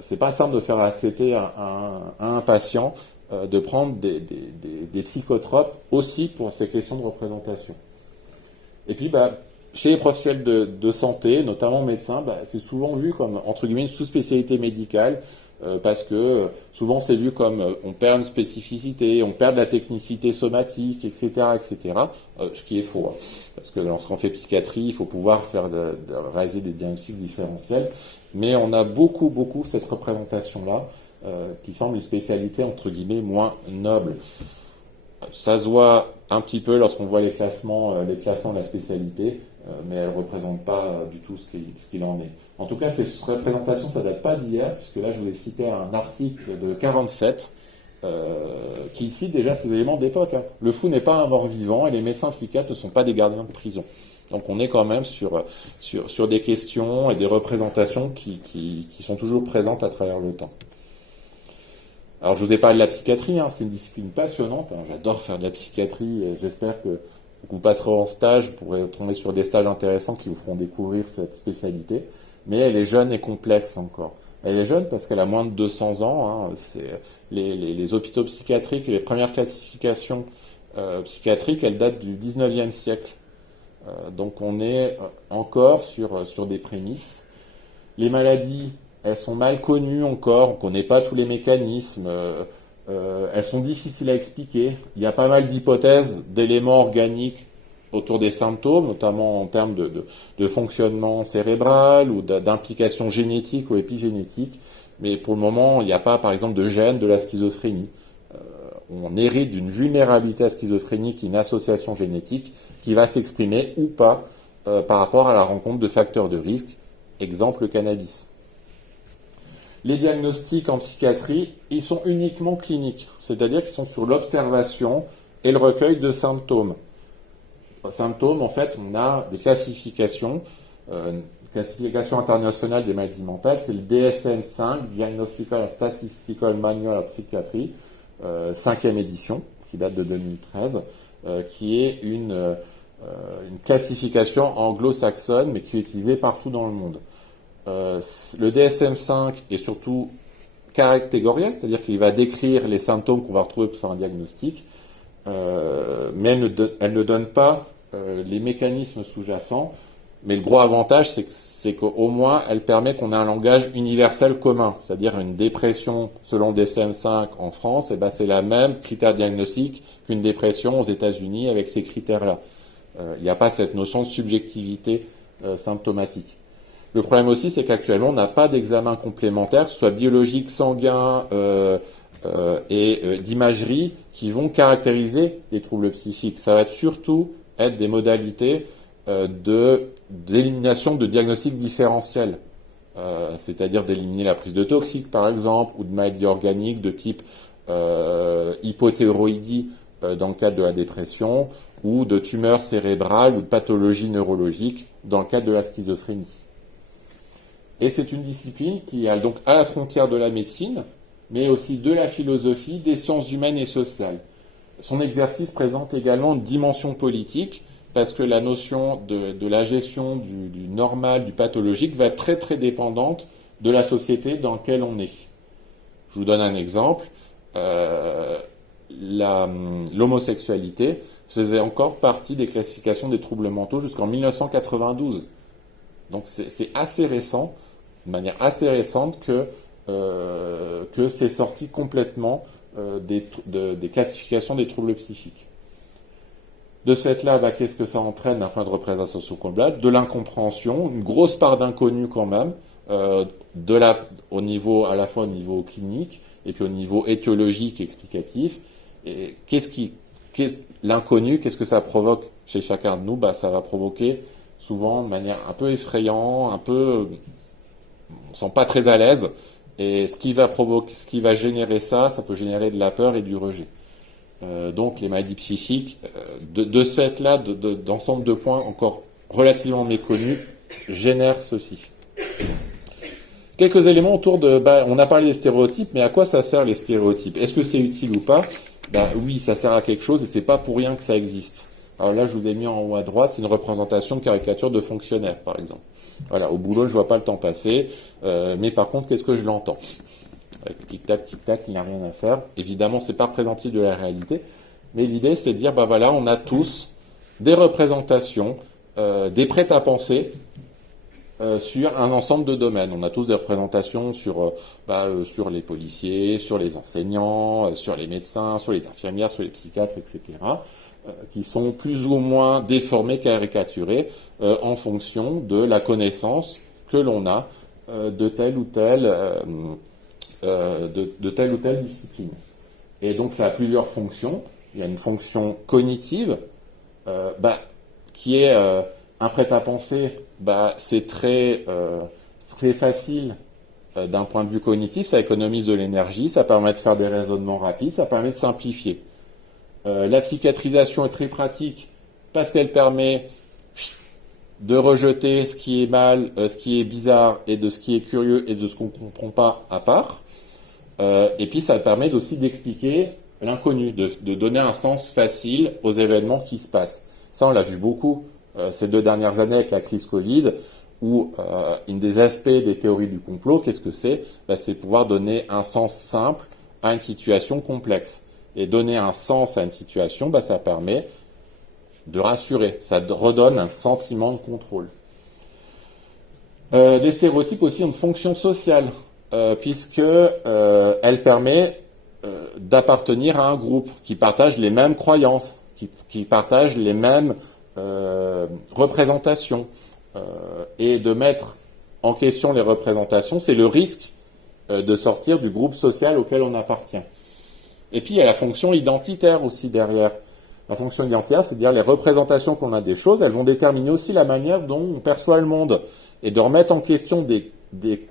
C'est pas simple de faire accepter à un patient de prendre des psychotropes aussi pour ces questions de représentation. Et puis, chez les professionnels de santé, notamment médecins, c'est souvent vu comme, entre guillemets, une sous-spécialité médicale, parce que souvent c'est vu comme on perd une spécificité, on perd de la technicité somatique, etc., etc., ce qui est faux. Parce que lorsqu'on fait psychiatrie, il faut pouvoir réaliser des diagnostics différentiels, mais on a beaucoup cette représentation-là, qui semble une spécialité, entre guillemets, moins noble. Ça se voit un petit peu lorsqu'on voit les classements de la spécialité, mais elle ne représente pas du tout ce qu'il en est. En tout cas, ces représentations, ça date pas d'hier, puisque là, je vous ai cité un article de 47 qui cite déjà ces éléments d'époque. Hein. Le fou n'est pas un mort-vivant et les médecins psychiatres ne sont pas des gardiens de prison. Donc on est quand même sur des questions et des représentations qui sont toujours présentes à travers le temps. Alors je vous ai parlé de la psychiatrie, hein, c'est une discipline passionnante, hein, j'adore faire de la psychiatrie, et j'espère que vous passerez en stage, vous pourrez tomber sur des stages intéressants qui vous feront découvrir cette spécialité, mais elle est jeune et complexe encore. Elle est jeune parce qu'elle a moins de 200 ans, hein, c'est les hôpitaux psychiatriques et les premières classifications psychiatriques, elles datent du 19e siècle. Donc on est encore sur des prémices. Les maladies, elles sont mal connues encore, on ne connaît pas tous les mécanismes, elles sont difficiles à expliquer. Il y a pas mal d'hypothèses d'éléments organiques autour des symptômes, notamment en termes de fonctionnement cérébral ou d'implication génétique ou épigénétique. Mais pour le moment, il n'y a pas, par exemple, de gène de la schizophrénie. On hérite d'une vulnérabilité à schizophrénique, une association génétique qui va s'exprimer ou pas par rapport à la rencontre de facteurs de risque, exemple le cannabis. Les diagnostics en psychiatrie, ils sont uniquement cliniques, c'est-à-dire qu'ils sont sur l'observation et le recueil de symptômes. Symptômes, en fait, on a des classifications, classification internationale des maladies mentales, c'est le DSM-5, Diagnostical and Statistical Manual of Psychiatry, 5e édition, qui date de 2013, qui est une classification anglo-saxonne, mais qui est utilisée partout dans le monde. Le DSM-5 est surtout catégoriel, c'est-à-dire qu'il va décrire les symptômes qu'on va retrouver pour faire un diagnostic, mais elle ne donne pas les mécanismes sous-jacents. Mais le gros avantage, c'est qu'au moins, elle permet qu'on ait un langage universel commun, c'est-à-dire une dépression selon DSM-5 en France, et ben c'est la même critère diagnostique qu'une dépression aux États-Unis avec ces critères-là. Il n'y a pas cette notion de subjectivité symptomatique. Le problème aussi, c'est qu'actuellement, on n'a pas d'examen complémentaire, que ce soit biologique, sanguin et d'imagerie, qui vont caractériser les troubles psychiques. Ça va surtout être des modalités d'élimination de diagnostics différentiels, c'est-à-dire d'éliminer la prise de toxiques, par exemple, ou de maladies organiques de type hypothyroïdie dans le cadre de la dépression, ou de tumeurs cérébrales ou de pathologies neurologiques dans le cadre de la schizophrénie. Et c'est une discipline qui est donc à la frontière de la médecine, mais aussi de la philosophie, des sciences humaines et sociales. Son exercice présente également une dimension politique, parce que la notion de la gestion du normal, du pathologique, va être très très dépendante de la société dans laquelle on est. Je vous donne un exemple. L'homosexualité faisait encore partie des classifications des troubles mentaux jusqu'en 1992. Donc c'est assez récent, de manière assez récente, que c'est sorti complètement des classifications des troubles psychiques. De ce fait-là, qu'est-ce que ça entraîne d'un point de représentation globale? De l'incompréhension, une grosse part d'inconnu quand même, au niveau, à la fois au niveau clinique et puis au niveau étiologique, explicatif. Et l'inconnu, qu'est-ce que ça provoque chez chacun de nous? Ça va provoquer souvent de manière un peu effrayante, on ne sent pas très à l'aise. Et ce qui va générer ça peut générer de la peur et du rejet. Donc les maladies psychiques, de cette là, d'ensemble de points encore relativement méconnus, génèrent ceci. Quelques éléments autour on a parlé des stéréotypes, mais à quoi ça sert les stéréotypes? Est-ce que c'est utile ou pas? Oui, ça sert à quelque chose et c'est pas pour rien que ça existe. Alors là, je vous ai mis en haut à droite, c'est une représentation de caricature de fonctionnaire, par exemple. Voilà, au boulot, je vois pas le temps passer, mais par contre, qu'est-ce que je l'entends? Tic-tac, il n'y a rien à faire. Évidemment, c'est pas représentatif de la réalité, mais l'idée, c'est de dire, on a tous des représentations, des prêts-à-penser sur un ensemble de domaines. On a tous des représentations sur les policiers, sur les enseignants, sur les médecins, sur les infirmières, sur les psychiatres, etc., qui sont plus ou moins déformés, caricaturés, en fonction de la connaissance que l'on a de telle ou telle discipline. Et donc ça a plusieurs fonctions. Il y a une fonction cognitive qui est un prêt-à-penser. C'est très facile d'un point de vue cognitif, ça économise de l'énergie, ça permet de faire des raisonnements rapides, ça permet de simplifier. La psychiatrisation est très pratique parce qu'elle permet de rejeter ce qui est mal, ce qui est bizarre, et de ce qui est curieux et de ce qu'on ne comprend pas à part. Et puis ça permet aussi d'expliquer l'inconnu, de donner un sens facile aux événements qui se passent. Ça, on l'a vu beaucoup ces 2 dernières années avec la crise Covid, où une des aspects des théories du complot, qu'est-ce que c'est ? C'est pouvoir donner un sens simple à une situation complexe. Et donner un sens à une situation, ça permet de rassurer, ça redonne un sentiment de contrôle. Les stéréotypes aussi ont une fonction sociale, puisque elle permet d'appartenir à un groupe qui partage les mêmes croyances, qui partage les mêmes représentations, et de mettre en question les représentations, c'est le risque de sortir du groupe social auquel on appartient. Et puis il y a la fonction identitaire aussi derrière. La fonction identitaire, c'est-à-dire les représentations qu'on a des choses, elles vont déterminer aussi la manière dont on perçoit le monde. Et de remettre en question des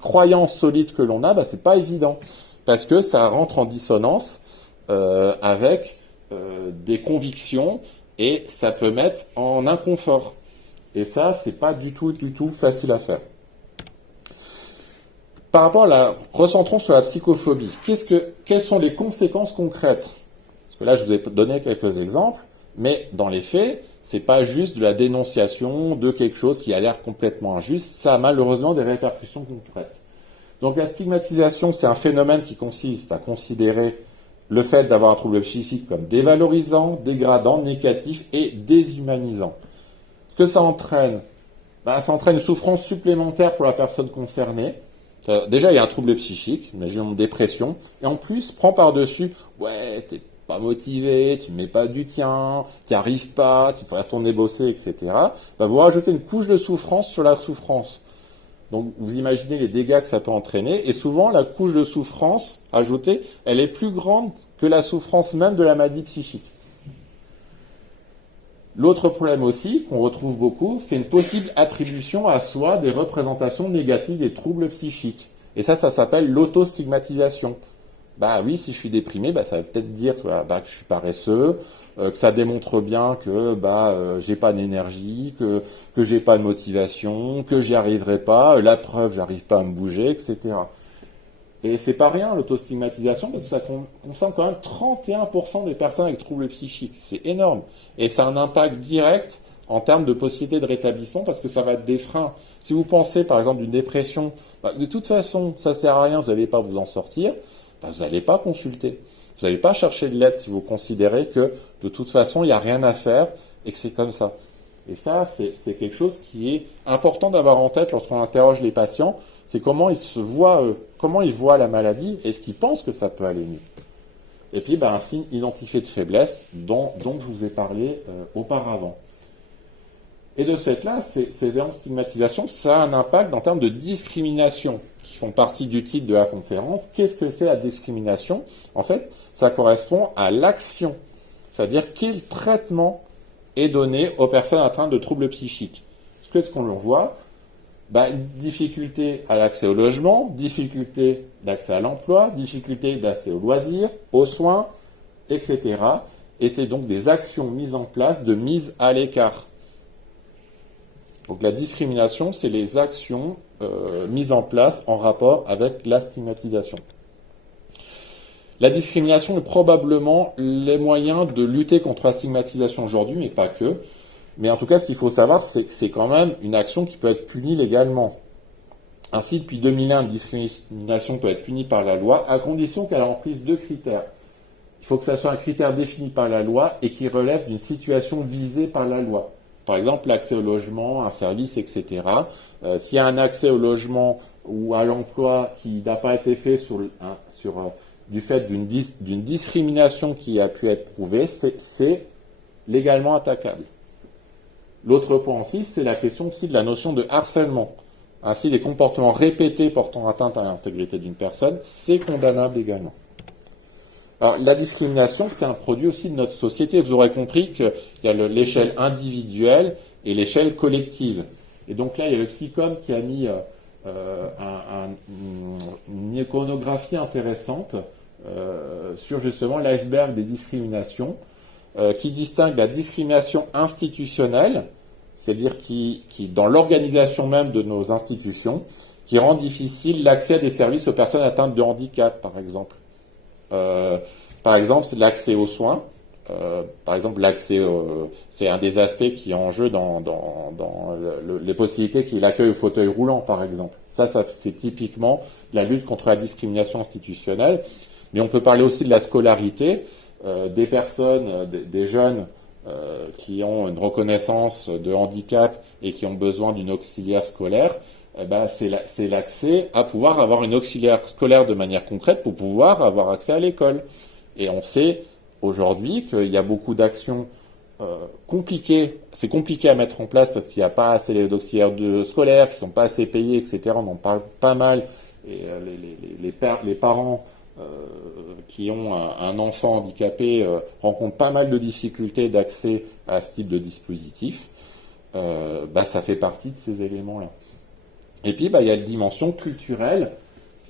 croyances solides que l'on a, c'est pas évident. Parce que ça rentre en dissonance avec des convictions et ça peut mettre en inconfort. Et ça, c'est pas du tout facile à faire. Par rapport recentrons sur la psychophobie. Quelles sont les conséquences concrètes ? Parce que là, je vous ai donné quelques exemples, mais dans les faits, c'est pas juste de la dénonciation de quelque chose qui a l'air complètement injuste, ça a malheureusement des répercussions concrètes. Donc la stigmatisation, c'est un phénomène qui consiste à considérer le fait d'avoir un trouble psychique comme dévalorisant, dégradant, négatif et déshumanisant. Ce que ça entraîne, ça entraîne une souffrance supplémentaire pour la personne concernée. Déjà, il y a un trouble psychique, imaginons une dépression, et en plus, prend par-dessus, ouais, t'es pas motivé, tu mets pas du tien, t'y arrives pas, tu devrais retourner bosser, etc. Vous rajoutez une couche de souffrance sur la souffrance. Donc, vous imaginez les dégâts que ça peut entraîner, et souvent, la couche de souffrance ajoutée, elle est plus grande que la souffrance même de la maladie psychique. L'autre problème aussi, qu'on retrouve beaucoup, c'est une possible attribution à soi des représentations négatives des troubles psychiques. Et ça s'appelle l'autostigmatisation. Oui, si je suis déprimé, ça veut peut-être dire que je suis paresseux, que ça démontre bien que j'ai pas d'énergie, que j'ai pas de motivation, que j'y arriverai pas, la preuve, j'arrive pas à me bouger, etc. Et c'est pas rien l'autostigmatisation, parce que ça concerne quand même 31% des personnes avec troubles psychiques. C'est énorme. Et ça a un impact direct en termes de possibilité de rétablissement, parce que ça va être des freins. Si vous pensez par exemple d'une dépression, de toute façon, ça sert à rien, vous n'allez pas vous en sortir, vous n'allez pas consulter. Vous n'allez pas chercher de l'aide si vous considérez que de toute façon, il n'y a rien à faire et que c'est comme ça. Et ça, c'est quelque chose qui est important d'avoir en tête lorsqu'on interroge les patients, c'est comment ils se voient, comment ils voient la maladie, et est-ce qu'ils pensent que ça peut aller mieux. Et puis, un signe identifié de faiblesse dont je vous ai parlé auparavant. Et de ce fait-là, ces stigmatisations, ça a un impact en termes de discrimination, qui font partie du titre de la conférence. Qu'est-ce que c'est la discrimination ? En fait, ça correspond à l'action, c'est-à-dire quel traitement est donné aux personnes atteintes de troubles psychiques. Qu'est-ce qu'on voit ? Difficulté à l'accès au logement, difficulté d'accès à l'emploi, difficulté d'accès aux loisirs, aux soins, etc. Et c'est donc des actions mises en place de mise à l'écart. Donc la discrimination, c'est les actions mises en place en rapport avec la stigmatisation. La discrimination est probablement les moyens de lutter contre la stigmatisation aujourd'hui, mais pas que. Mais en tout cas, ce qu'il faut savoir, c'est que c'est quand même une action qui peut être punie légalement. Ainsi, depuis 2001, une discrimination peut être punie par la loi, à condition qu'elle remplisse 2 critères. Il faut que ça soit un critère défini par la loi et qui relève d'une situation visée par la loi. Par exemple, l'accès au logement, un service, etc. S'il y a un accès au logement ou à l'emploi qui n'a pas été fait du fait d'une discrimination qui a pu être prouvée, c'est légalement attaquable. L'autre point aussi, c'est la question aussi de la notion de harcèlement. ainsi des comportements répétés portant atteinte à l'intégrité d'une personne, c'est condamnable également. Alors, la discrimination, c'est un produit aussi de notre société. Vous aurez compris qu'il y a l'échelle individuelle et l'échelle collective. Et donc là, il y a le psychome qui a mis une iconographie intéressante sur justement l'iceberg des discriminations, qui distingue la discrimination institutionnelle, c'est-à-dire qui dans l'organisation même de nos institutions, qui rend difficile l'accès à des services aux personnes atteintes de handicap, par exemple. Par exemple, c'est l'accès aux soins. Par exemple, l'accès, c'est un des aspects qui est en jeu dans les possibilités qu'il accueille au fauteuil roulant, par exemple. Ça c'est typiquement la lutte contre la discrimination institutionnelle. Mais on peut parler aussi de la scolarité, des personnes, des jeunes qui ont une reconnaissance de handicap et qui ont besoin d'une auxiliaire scolaire. C'est l'accès à pouvoir avoir une auxiliaire scolaire de manière concrète pour pouvoir avoir accès à l'école. Et on sait aujourd'hui qu'il y a beaucoup d'actions compliquées. C'est compliqué à mettre en place parce qu'il n'y a pas assez d'auxiliaires scolaires, qui ne sont pas assez payés, etc. On en parle pas mal. Et les parents qui ont un enfant handicapé rencontrent pas mal de difficultés d'accès à ce type de dispositif. Ça fait partie de ces éléments-là. Et puis, il y a les dimensions culturelles,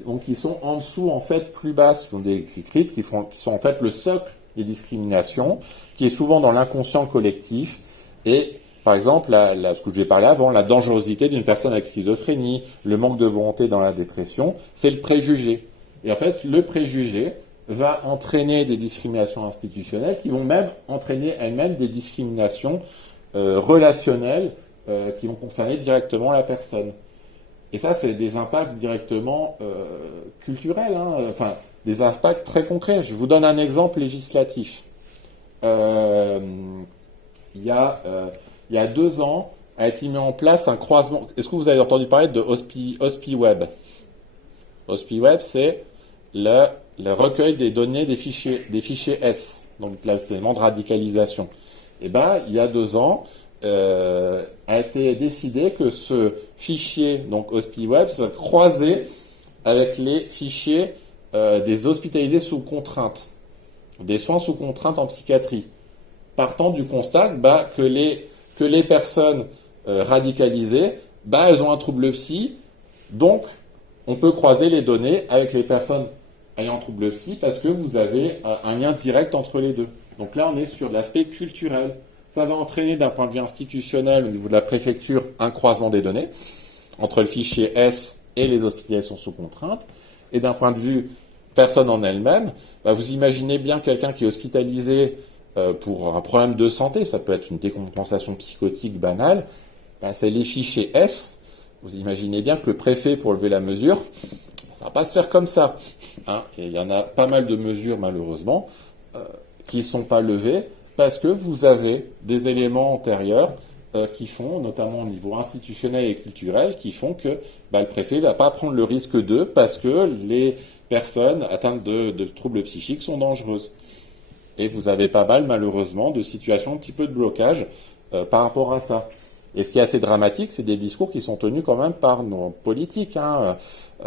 donc qui sont en dessous, en fait, plus basses. Ce sont des critères qui sont en fait le socle des discriminations, qui est souvent dans l'inconscient collectif. Et, par exemple, ce que je vais parler avant, la dangerosité d'une personne avec schizophrénie, le manque de volonté dans la dépression, c'est le préjugé. Et en fait, le préjugé va entraîner des discriminations institutionnelles qui vont même entraîner elles-mêmes des discriminations relationnelles qui vont concerner directement la personne. Et ça, c'est des impacts directement culturels, des impacts très concrets. Je vous donne un exemple législatif. Il y a 2 ans, a été mis en place un croisement. Est-ce que vous avez entendu parler de HospiWeb? HospiWeb, c'est le recueil des données des fichiers S, donc l'élément de radicalisation. Il y a 2 ans, a été décidé que ce fichier, donc HospiWeb, soit croisé avec les fichiers des hospitalisés sous contrainte, des soins sous contrainte en psychiatrie, partant du constat que les personnes radicalisées, elles ont un trouble psy, donc on peut croiser les données avec les personnes ayant un trouble psy parce que vous avez un lien direct entre les deux. Donc là, on est sur l'aspect culturel. Ça va entraîner d'un point de vue institutionnel au niveau de la préfecture un croisement des données entre le fichier S et les hospitalisations sous contrainte. Et d'un point de vue personne en elle-même, vous imaginez bien quelqu'un qui est hospitalisé pour un problème de santé, ça peut être une décompensation psychotique banale, c'est les fichiers S. Vous imaginez bien que le préfet, pour lever la mesure, ça ne va pas se faire comme ça. Et il y en a pas mal de mesures, malheureusement, qui ne sont pas levées, parce que vous avez des éléments antérieurs qui font, notamment au niveau institutionnel et culturel, qui font que le préfet ne va pas prendre le risque d'eux parce que les personnes atteintes de troubles psychiques sont dangereuses. Et vous avez pas mal, malheureusement, de situations un petit peu de blocage par rapport à ça. Et ce qui est assez dramatique, c'est des discours qui sont tenus quand même par nos politiques.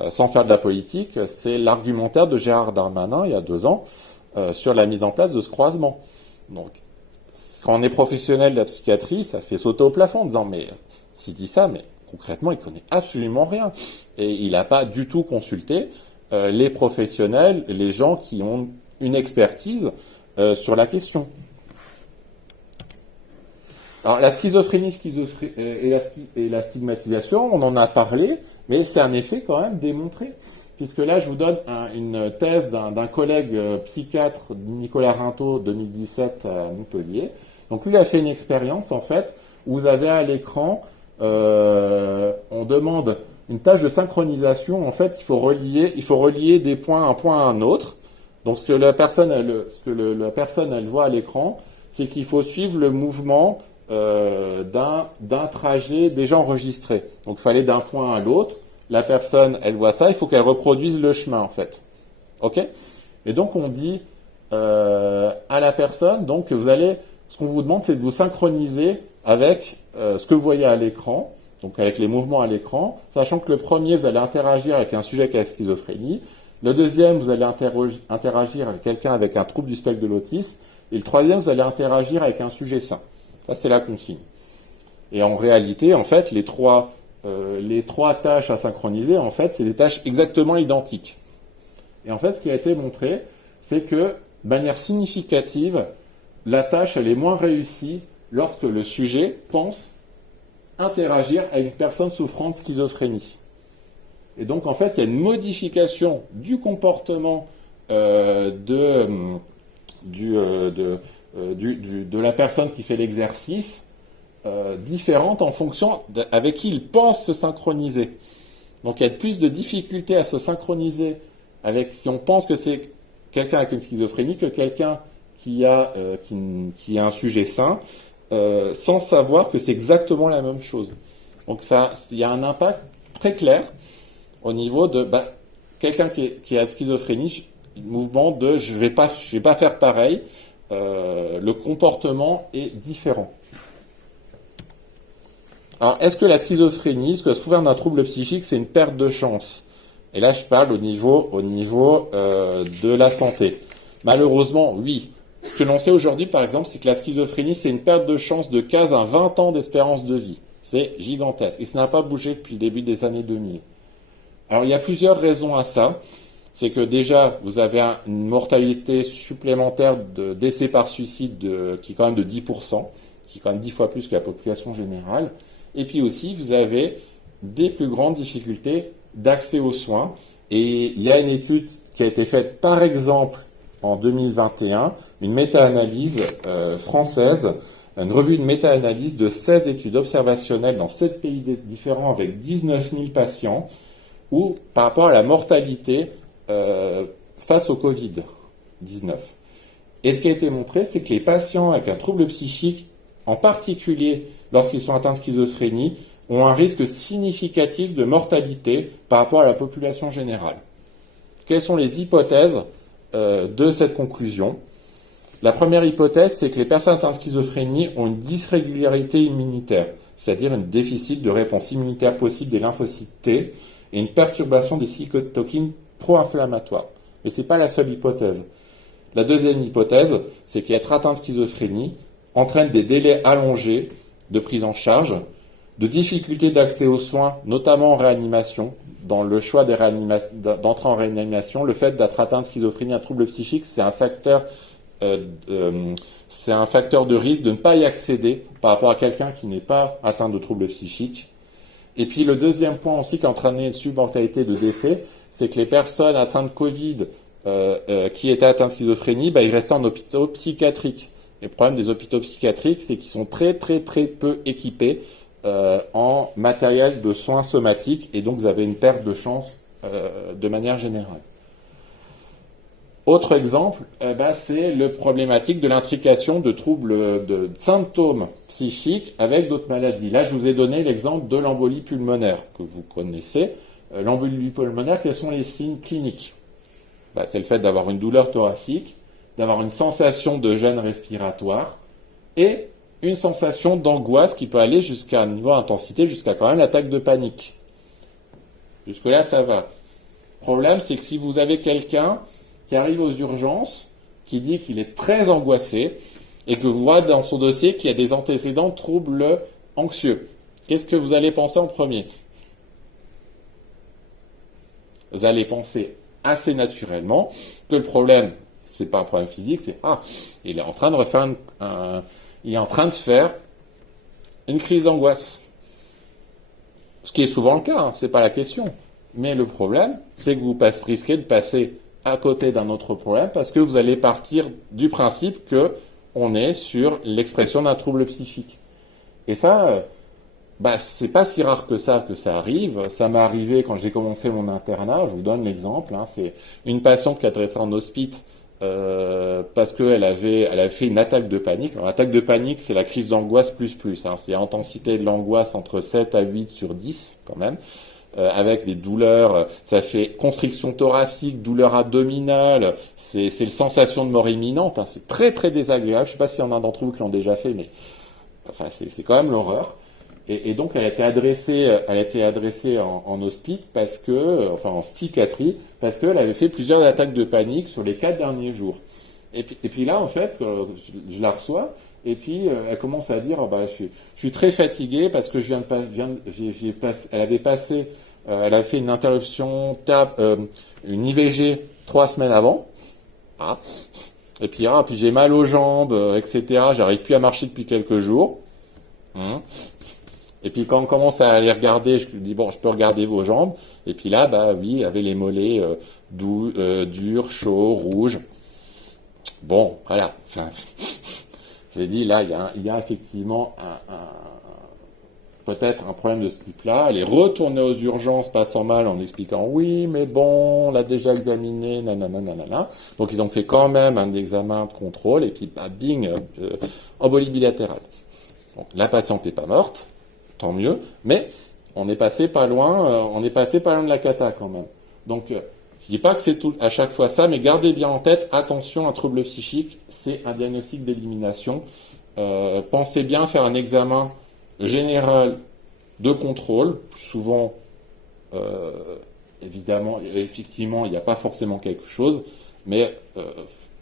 Sans faire de la politique, c'est l'argumentaire de Gérard Darmanin, il y a 2 ans, sur la mise en place de ce croisement. Donc, quand on est professionnel de la psychiatrie, ça fait sauter au plafond en disant, mais s'il dit ça, mais concrètement, il connaît absolument rien. Et il n'a pas du tout consulté les professionnels, les gens qui ont une expertise sur la question. Alors, la schizophrénie et la stigmatisation, on en a parlé, mais c'est un effet quand même démontré. Puisque là, je vous donne une thèse d'un collègue psychiatre, Nicolas Rintaud, 2017 à Montpellier. Donc lui, il a fait une expérience, en fait, où vous avez à l'écran, on demande une tâche de synchronisation. En fait, il faut relier des points, un point à un autre. Donc ce que la personne, elle voit à l'écran, c'est qu'il faut suivre le mouvement d'un trajet déjà enregistré. Donc il fallait d'un point à l'autre. La personne, elle voit ça, il faut qu'elle reproduise le chemin, en fait. OK? Et donc, on dit à la personne, donc, ce qu'on vous demande, c'est de vous synchroniser avec ce que vous voyez à l'écran. donc avec les mouvements à l'écran, sachant que le premier, vous allez interagir avec un sujet qui a la schizophrénie, le deuxième, vous allez interagir avec quelqu'un avec un trouble du spectre de l'autisme, et le troisième, vous allez interagir avec un sujet sain. Ça, c'est la consigne. Et en réalité, en fait, les trois tâches à synchroniser, en fait, c'est des tâches exactement identiques. Et en fait, ce qui a été montré, c'est que, de manière significative, la tâche, elle est moins réussie lorsque le sujet pense interagir avec une personne souffrant de schizophrénie. Et donc, en fait, il y a une modification du comportement de la personne qui fait l'exercice différente en fonction avec qui il pense se synchroniser. Donc, il y a plus de difficultés à se synchroniser si on pense que c'est quelqu'un avec une schizophrénie que quelqu'un qui a un sujet sain, sans savoir que c'est exactement la même chose. Donc, il y a un impact très clair au niveau de quelqu'un qui a de schizophrénie, mouvement de je vais pas faire pareil, le comportement est différent. Alors, est-ce que la schizophrénie, ce que se trouve d'un trouble psychique, c'est une perte de chance? Et là, je parle au niveau de la santé. Malheureusement, oui. Ce que l'on sait aujourd'hui, par exemple, c'est que la schizophrénie, c'est une perte de chance de 15 à 20 ans d'espérance de vie. C'est gigantesque. Et ça n'a pas bougé depuis le début des années 2000. Alors, il y a plusieurs raisons à ça. C'est que déjà, vous avez une mortalité supplémentaire de décès par suicide qui est quand même de 10%, qui est quand même 10 fois plus que la population générale. Et puis aussi, vous avez des plus grandes difficultés d'accès aux soins. Et il y a une étude qui a été faite, par exemple, en 2021, une méta-analyse française, une revue de méta-analyse de 16 études observationnelles dans 7 pays différents avec 19 000 patients, ou par rapport à la mortalité face au Covid-19. Et ce qui a été montré, c'est que les patients avec un trouble psychique, en particulier lorsqu'ils sont atteints de schizophrénie, ont un risque significatif de mortalité par rapport à la population générale. Quelles sont les hypothèses de cette conclusion? La première hypothèse, c'est que les personnes atteintes de schizophrénie ont une dysrégularité immunitaire, c'est-à-dire un déficit de réponse immunitaire possible des lymphocytes T et une perturbation des cytokines pro-inflammatoires. Mais ce n'est pas la seule hypothèse. La deuxième hypothèse, c'est qu'être atteint de schizophrénie entraîne des délais allongés de prise en charge, de difficultés d'accès aux soins, notamment en réanimation. Dans le choix d'entrer en réanimation, le fait d'être atteint de schizophrénie, un trouble psychique, c'est un facteur de risque de ne pas y accéder par rapport à quelqu'un qui n'est pas atteint de trouble psychique. Et puis le deuxième point aussi qui a entraîné une submortalité de décès, c'est que les personnes atteintes de Covid qui étaient atteintes de schizophrénie, ils restaient en hôpitaux psychiatriques. Le problème des hôpitaux psychiatriques, c'est qu'ils sont très très très peu équipés en matériel de soins somatiques, et donc vous avez une perte de chance de manière générale. Autre exemple, c'est le problématique de l'intrication de troubles, de symptômes psychiques avec d'autres maladies. Là, je vous ai donné l'exemple de l'embolie pulmonaire, que vous connaissez. L'embolie pulmonaire, quels sont les signes cliniques? C'est le fait d'avoir une douleur thoracique, d'avoir une sensation de gêne respiratoire, et une sensation d'angoisse qui peut aller jusqu'à un niveau d'intensité, jusqu'à quand même l'attaque de panique. Jusque-là, ça va. Le problème, c'est que si vous avez quelqu'un qui arrive aux urgences, qui dit qu'il est très angoissé, et que vous voyez dans son dossier qu'il y a des antécédents de troubles anxieux, qu'est-ce que vous allez penser en premier? Vous allez penser assez naturellement que le problème, c'est pas un problème physique, c'est il est en train de il est en train de faire une crise d'angoisse. Ce qui est souvent le cas, c'est pas la question. Mais le problème, c'est que vous risquez de passer à côté d'un autre problème parce que vous allez partir du principe que on est sur l'expression d'un trouble psychique. Et ça, c'est pas si rare que ça arrive. Ça m'est arrivé quand j'ai commencé mon internat. Je vous donne l'exemple. C'est une patiente qui a adressé en hospice parce qu'elle avait fait une attaque de panique. Alors, l'attaque de panique, c'est la crise d'angoisse plus. C'est l'intensité de l'angoisse entre 7 à 8 sur 10 quand même. Avec des douleurs, ça fait constriction thoracique, douleur abdominale, c'est une sensation de mort imminente, c'est très très désagréable. Je ne sais pas s'il y en a d'entre vous qui l'ont déjà fait, mais c'est quand même l'horreur. Et donc, elle a été adressée en hospice en psychiatrie, parce qu'elle avait fait plusieurs attaques de panique sur les 4 derniers jours. Et puis là, en fait, je la reçois, et puis elle commence à dire, je suis très fatiguée parce que elle a fait une interruption, une IVG 3 semaines avant. Ah. Et puis j'ai mal aux jambes, etc. J'arrive plus à marcher depuis quelques jours. Et puis quand on commence à les regarder, je dis je peux regarder vos jambes. Et puis là, oui, il y avait les mollets durs, chauds, rouges. Bon, voilà. Enfin, j'ai dit là, il y a effectivement peut-être un problème de ce type-là. Elle est retournée aux urgences, passant mal, en expliquant oui, mais bon, on l'a déjà examiné, nanana. Donc ils ont fait quand même un examen de contrôle et puis bing, embolie bilatérale. Donc la patiente n'est pas morte, tant mieux, mais on est passé pas loin de la cata quand même. Donc je dis pas que c'est tout à chaque fois ça, mais gardez bien en tête, attention, un trouble psychique, c'est un diagnostic d'élimination. Pensez bien faire un examen général de contrôle. Souvent, effectivement, il n'y a pas forcément quelque chose, mais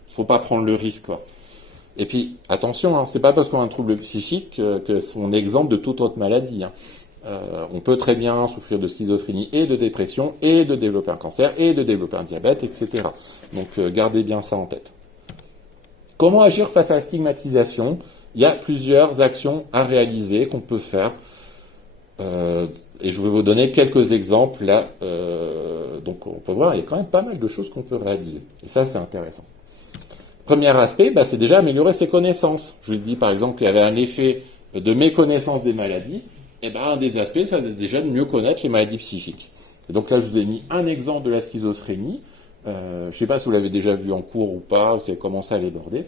faut pas prendre le risque, quoi. Et puis, attention, c'est pas parce qu'on a un trouble psychique que c'est un exemple de toute autre maladie. On peut très bien souffrir de schizophrénie et de dépression, et de développer un cancer, et de développer un diabète, etc. Donc, gardez bien ça en tête. Comment agir face à la stigmatisation ? Il y a plusieurs actions à réaliser qu'on peut faire. Et je vais vous donner quelques exemples là. Donc, on peut voir, il y a quand même pas mal de choses qu'on peut réaliser. Et ça, c'est intéressant. Premier aspect, c'est déjà améliorer ses connaissances. Je vous dis par exemple qu'il y avait un effet de méconnaissance des maladies. Un des aspects, ça c'est déjà de mieux connaître les maladies psychiques. Et donc là, je vous ai mis un exemple de la schizophrénie. Je ne sais pas si vous l'avez déjà vu en cours ou pas, ou si vous avez commencé à l'aborder.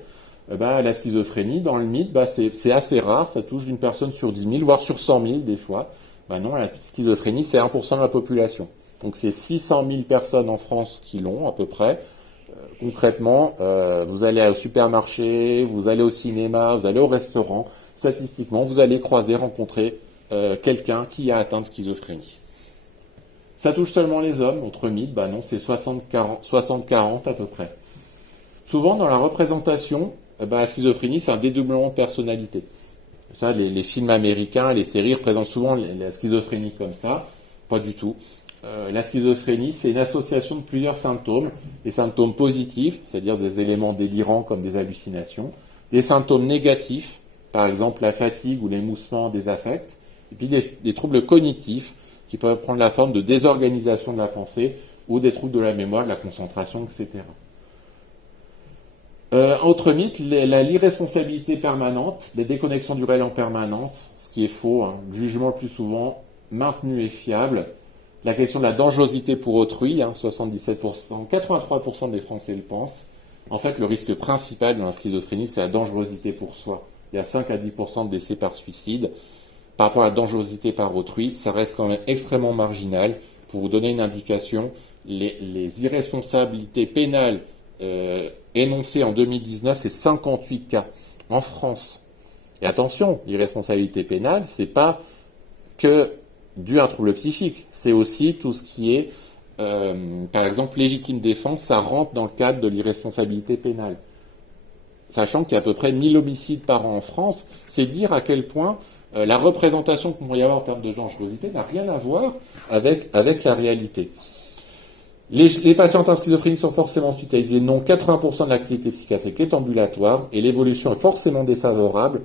La schizophrénie, dans le mythe, c'est assez rare, ça touche d'une personne sur 10 000, voire sur 100 000 des fois. Non, la schizophrénie, c'est 1% de la population. Donc c'est 600 000 personnes en France qui l'ont, à peu près. Concrètement, vous allez au supermarché, vous allez au cinéma, vous allez au restaurant, statistiquement, vous allez rencontrer quelqu'un qui a atteint de schizophrénie. Ça touche seulement les hommes, autre mythe, non, c'est 60-40 à peu près. Souvent, dans la représentation, la schizophrénie, c'est un dédoublement de personnalité. Ça, les films américains, les séries représentent souvent la schizophrénie comme ça. Pas du tout. La schizophrénie, c'est une association de plusieurs symptômes. Des symptômes positifs, c'est-à-dire des éléments délirants comme des hallucinations. Des symptômes négatifs, par exemple la fatigue ou l'émoussement des affects. Et puis des troubles cognitifs qui peuvent prendre la forme de désorganisation de la pensée ou des troubles de la mémoire, de la concentration, etc. Autre mythe, l'irresponsabilité permanente, les déconnexions du réel en permanence, ce qui est faux, le jugement le plus souvent maintenu et fiable, la question de la dangerosité pour autrui, 77%, 83% des Français le pensent. En fait, le risque principal dans la schizophrénie, c'est la dangerosité pour soi. Il y a 5 à 10% de décès par suicide. Par rapport à la dangerosité par autrui, ça reste quand même extrêmement marginal. Pour vous donner une indication, les irresponsabilités pénales énoncées en 2019, c'est 58 cas en France. Et attention, l'irresponsabilité pénale, c'est pas que dû à un trouble psychique, c'est aussi tout ce qui est, par exemple, légitime défense, ça rentre dans le cadre de l'irresponsabilité pénale. Sachant qu'il y a à peu près 1000 homicides par an en France, c'est dire à quel point la représentation qu'on pourrait y avoir en termes de dangerosité n'a rien à voir avec la réalité. Les patients en schizophrénie sont forcément hospitalisés. Non, 80% de l'activité psychiatrique est ambulatoire et l'évolution est forcément défavorable.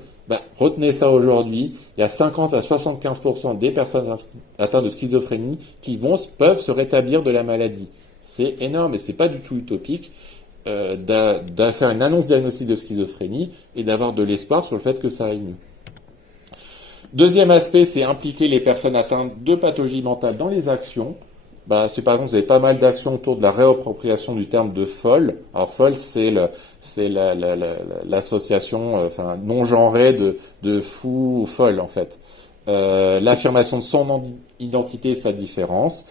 Retenez ça aujourd'hui. Il y a 50 à 75% des personnes atteintes de schizophrénie qui peuvent se rétablir de la maladie. C'est énorme et c'est pas du tout utopique de faire une annonce diagnostique de schizophrénie et d'avoir de l'espoir sur le fait que ça aille mieux. Deuxième aspect, c'est impliquer les personnes atteintes de pathologie mentale dans les actions. C'est par exemple, vous avez pas mal d'actions autour de la réappropriation du terme de folle. Alors folle, c'est l'association non genrée de fou ou folle en fait. L'affirmation de son identité et sa différence.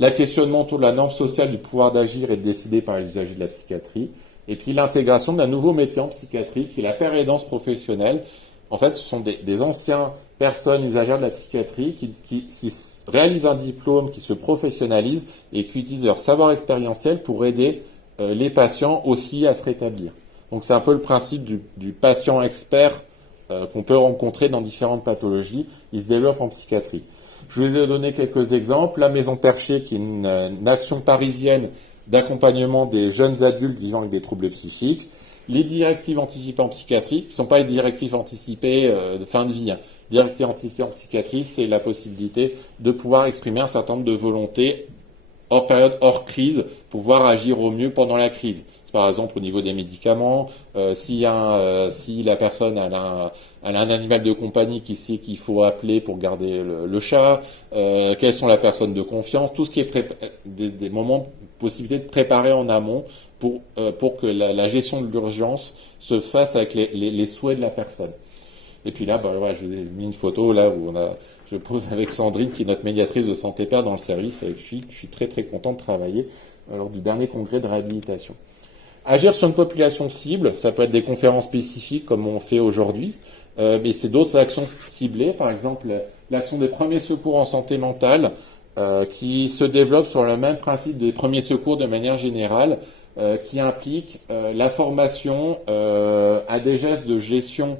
La questionnement autour de la norme sociale du pouvoir d'agir et de décider par les usagers de la psychiatrie. Et puis l'intégration d'un nouveau métier en psychiatrie qui est la pérédance professionnelle, En fait, ce sont des anciens personnes usagères de la psychiatrie qui réalisent un diplôme, qui se professionnalisent et qui utilisent leur savoir expérientiel pour aider les patients aussi à se rétablir. Donc c'est un peu le principe du patient expert qu'on peut rencontrer dans différentes pathologies. Il se développe en psychiatrie. Je vous ai donné quelques exemples. La Maison Perchée, qui est une action parisienne d'accompagnement des jeunes adultes vivant avec des troubles psychiques. Les directives anticipées en psychiatrie, qui ne sont pas les directives anticipées de fin de vie. Directives anticipées en psychiatrie, c'est la possibilité de pouvoir exprimer un certain nombre de volontés hors période, hors crise, pour pouvoir agir au mieux pendant la crise. Par exemple, au niveau des médicaments, si la personne elle a un animal de compagnie qui sait qu'il faut appeler pour garder le chat, quelles sont la personne de confiance, tout ce qui est des moments, possibilité de préparer en amont pour que la gestion de l'urgence se fasse avec les souhaits de la personne. Et puis là, je vous ai mis une photo là où je pose avec Sandrine, qui est notre médiatrice de santé père dans le service, avec qui je suis très très content de travailler lors du dernier congrès de réhabilitation. Agir sur une population cible, ça peut être des conférences spécifiques comme on fait aujourd'hui, mais c'est d'autres actions ciblées, par exemple l'action des premiers secours en santé mentale, qui se développe sur le même principe des premiers secours de manière générale, qui implique la formation à des gestes de gestion